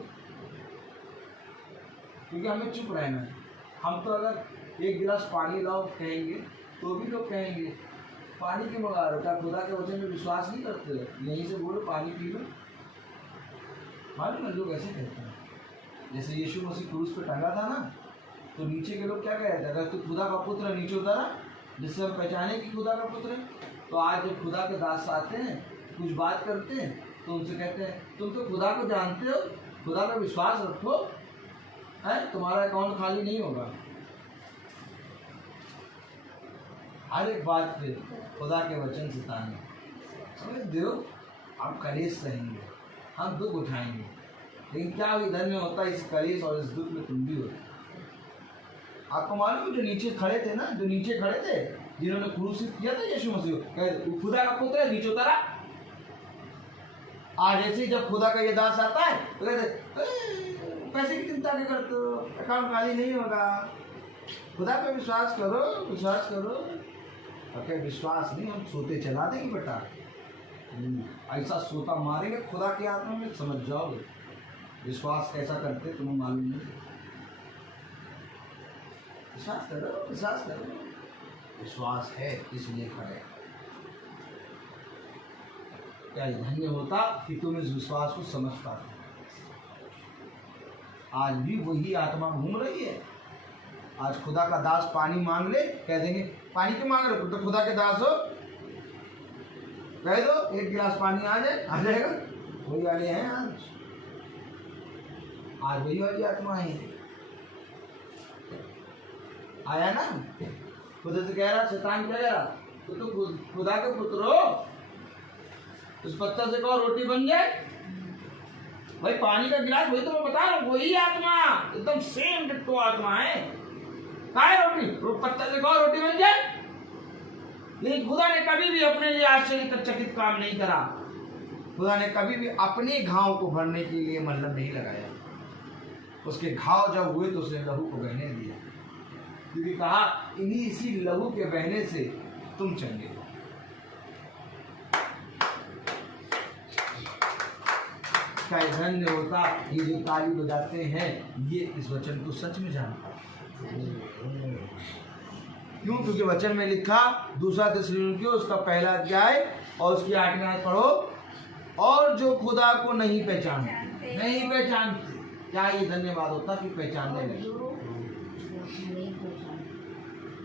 क्योंकि हमें चुप रहना है। हम तो अगर एक गिलास पानी लाओ कहेंगे तो भी लोग कहेंगे पानी क्यों मंगा रहे हो, क्या खुदा के वचन में विश्वास नहीं करते हो? यहीं से बोलो पानी पी लो। मालूम है लोग ऐसे कहते हैं। जैसे यीशु मसीह क्रूस पे टंगा था ना, तो नीचे के लोग क्या कह रहे थे, अगर तू खुदा का पुत्र है, नीचे उतारा जिससे हम पहचाने कि खुदा का पुत्र है। तो आज जब खुदा के दास आते हैं कुछ बात करते हैं तो उनसे कहते हैं तुम तो खुदा को जानते हो, खुदा पर विश्वास रखो, है तुम्हारा अकाउंट खाली नहीं होगा। हर एक बात पे खुदा के वचन से ताने समझ दो। आप कलेश सहेंगे, हम दुख उठाएंगे, लेकिन क्या हुई धन्य होता है इस कलेश और इस दुख में तुम भी हो। आपको मालूम है जो नीचे खड़े थे ना, जो नीचे खड़े थे जिन्होंने क्रूसित किया था यीशु मसीह, खुदा का पुत्र है, नीचे उतारा। आज ऐसे ही जब खुदा का ये दास आता है तो कहते पैसे की चिंता नहीं करते हो, अकाउंट खाली नहीं होगा, खुदा पे विश्वास करो, विश्वास करो। अगर विश्वास नहीं हम सोते चला देंगे बेटा, ऐसा सोता मारेंगे खुदा की आत्मा में, समझ जाओगे विश्वास कैसा करते तुम्हें मालूम नहीं। विश्वास करो, विश्वास करो, विश्वास है इसलिए खड़े। क्या धन्य होता कि तुम इस विश्वास को समझ पाते। आज भी वही आत्मा घूम रही है। आज खुदा का दास पानी मांग ले, कह देंगे पानी क्यों मांग रहे हो, तो खुदा के दास हो, कह दो एक गिलास पानी आ जाएगा। वही वाले हैं आज वही वाली आत्मा है। आया ना, खुदा से कह रहा, शैतान क्या कह रहा, तो खुदा के पुत्र हो, उस पत्थर से कहो रोटी बन जाए। भाई पानी का गिलास, वही तो मैं बता रहा हूँ, वही आत्मा एकदम सेम डिट्टो आत्मा है। कहा है रोटी, पत्थर से कहो रोटी बन जाए। लेकिन खुदा ने कभी भी अपने लिए आश्चर्यचकित काम नहीं करा। खुदा ने कभी भी अपने घाव को भरने के लिए मल्लम नहीं लगाया। उसके घाव जब हुए तो उसने लहू को बहने दिया, क्योंकि कहा इन्हीं इसी लहू के बहने से तुम चंगे हो। क्या धन्य होता ये जो ताली बजाते हैं, ये इस वचन को सच में जानता। क्यों? क्योंकि वचन में लिखा 2 थिस्सलुनीकियों उसका 1 अध्याय और उसकी 8 आयत पढ़ो, और जो खुदा को नहीं पहचानते, नहीं पहचानते। क्या ये धन्यवाद होता कि पहचानने लगे,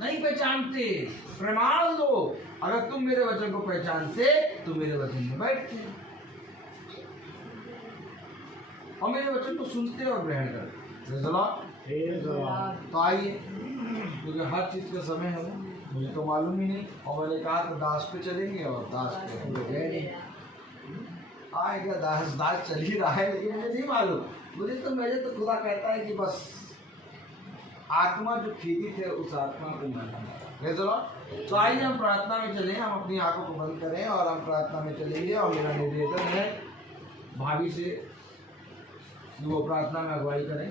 नहीं पहचानते। प्रमाण दो, अगर तुम मेरे वचन को पहचानते तो मेरे वचन में बैठते और मेरे वचन को सुनते और ग्रहण करते। तो आइए, क्योंकि हर चीज का समय है, मुझे तो मालूम ही नहीं, और मैंने कहा तो दास पे चलेंगे और दास पे हम लोग गए नहीं। आएगा दास चल ही रहा है, लेकिन मुझे नहीं मालूम। मुझे तो खुदा कहता है कि बस आत्मा जो खींची थे उस आत्मा को मैं। तो आइए हम प्रार्थना में चलें, हम अपनी आंखों को बंद करें और हम प्रार्थना में चलेंगे। और मेरा निवेदन है भाभी से वो प्रार्थना में अगुवाई करें।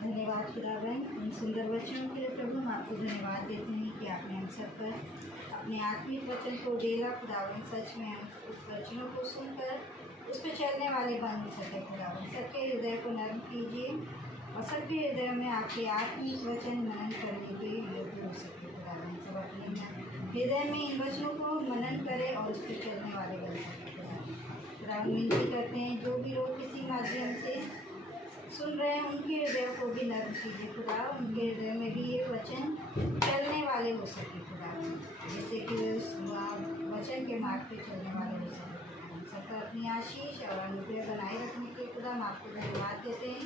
धन्यवाद खुदावन, इन सुंदर वचनों के लिए प्रभु हम आपको धन्यवाद देते हैं कि आपने हम सब पर अपने आत्मिक वचन को डेला। खुदावन सच में हम उस वचनों को सुनकर उस पर चलने वाले बन सके। खुदावन सबके हृदय को नर्म कीजिए और सबके हृदय में आपके आत्मिक वचन मनन करने के योग्य हो सके। खुदावन सब अपने हृदय में इन वचनों को मनन करें और उस पर चलने वाले बन सके। खुदावन विनती करते हैं जो भी लोग किसी माध्यम से सुन रहे हैं उनके हृदय को भी नर्म कीजिए खुदा, उनके हृदय में भी ये वचन चलने वाले हो सके खुदा, जिससे कि वे उस वचन के मार्ग पे चलने वाले हो सके। सबका अपनी आशीष और अनुग्रह बनाए रखने के खुदा हम आपको धन्यवाद देते हैं।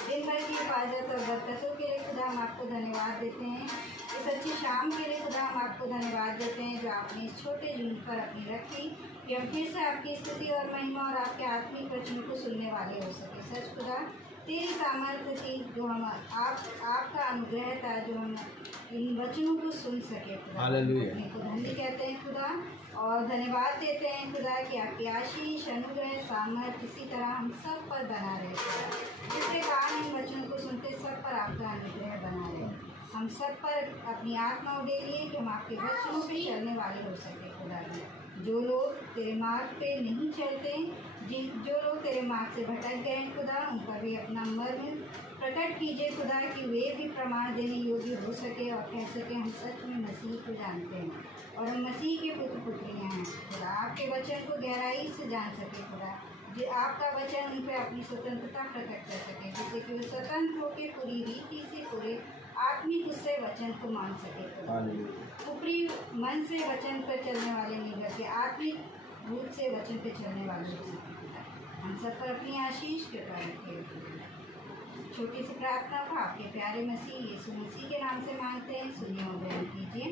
दिन भर की हिफाजत और बरकतों के लिए खुदा हम आपको धन्यवाद देते हैं। इस अच्छी शाम के लिए खुदा हम आपको धन्यवाद देते हैं जो आपने इस छोटे जुनून पर अपनी रखी, कि हम फिर से आपकी स्तुति और महिमा और आपके आत्मिक वचनों को सुनने वाले हो सके। सच खुदा तेरी सामर्थ्य थी जो हम आपका अनुग्रह था जो हम इन वचनों को सुन सके खुदा। अपने को धन्य कहते हैं खुदा और धन्यवाद देते हैं खुदा कि आपकी आशीष अनुग्रह सामर्थ्य इसी तरह हम सब पर बना रहे खुदा, जिसके कारण इन वचनों को सुनते सब पर आपका अनुग्रह बना रहे। हम सब पर अपनी आत्मा उड़ेलिए कि हम आपके वचनों पे चलने वाले हो सके खुदा। जो लोग तेरे मार्ग पे नहीं चलते, जो लोग तेरे मार्ग से भटक गए खुदा, उन पर भी अपना मर्म प्रकट कीजिए खुदा, कि वे भी प्रमाण देने योग्य हो सके और कह सके हम सच में मसीह को जानते हैं और हम मसीह के पुत्र पुत्रियाँ हैं खुदा। आपके वचन को गहराई से जान सके खुदा, जो आपका वचन उन पर अपनी स्वतंत्रता प्रकट कर सके, जिससे कि वे स्वतंत्र होकर पूरी रीति से पूरे आत्मिक उससे वचन को मान सके खुदा। ऊपरी मन से वचन पर चलने वाले नहीं बल्कि आत्मिक रूप से वचन पर चलने वाले हो सके खुदा। हम सब पर अपनी आशीष कृपा रखें। छोटी सी प्रार्थना को आपके प्यारे मसीह यीशु मसीह के नाम से मांगते हैं, सुनिए और ग्रहण कीजिए।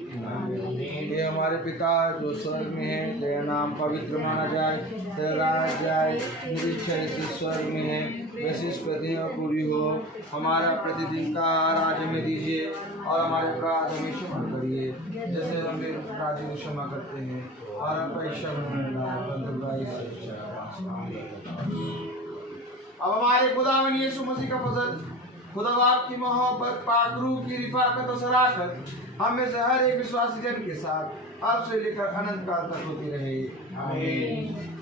हे हमारे पिता जो स्वर्ग में है, तेरा नाम पवित्र माना जाए, तेरा राज जाए, तेरी इच्छा जैसे स्वर्ग में है वैसे इस पृथ्वी में पूरी हो। हमारा प्रतिदिन का आहार आज हमें दीजिए और हमारे अपराध हमें क्षमा करिए जैसे हम भी अपराधी को क्षमा करते हैं, और हम परीक्षा में न डालें। अब हमारे खुदावन यीशु मसीह का फजल, खुदा बाप की मोहब्बत, पाक रूह की रिफाकत और सलाखत हम में से हर एक विश्वासी जन के साथ अब से लेकर अनंत काल तक होती रहे। आमीन।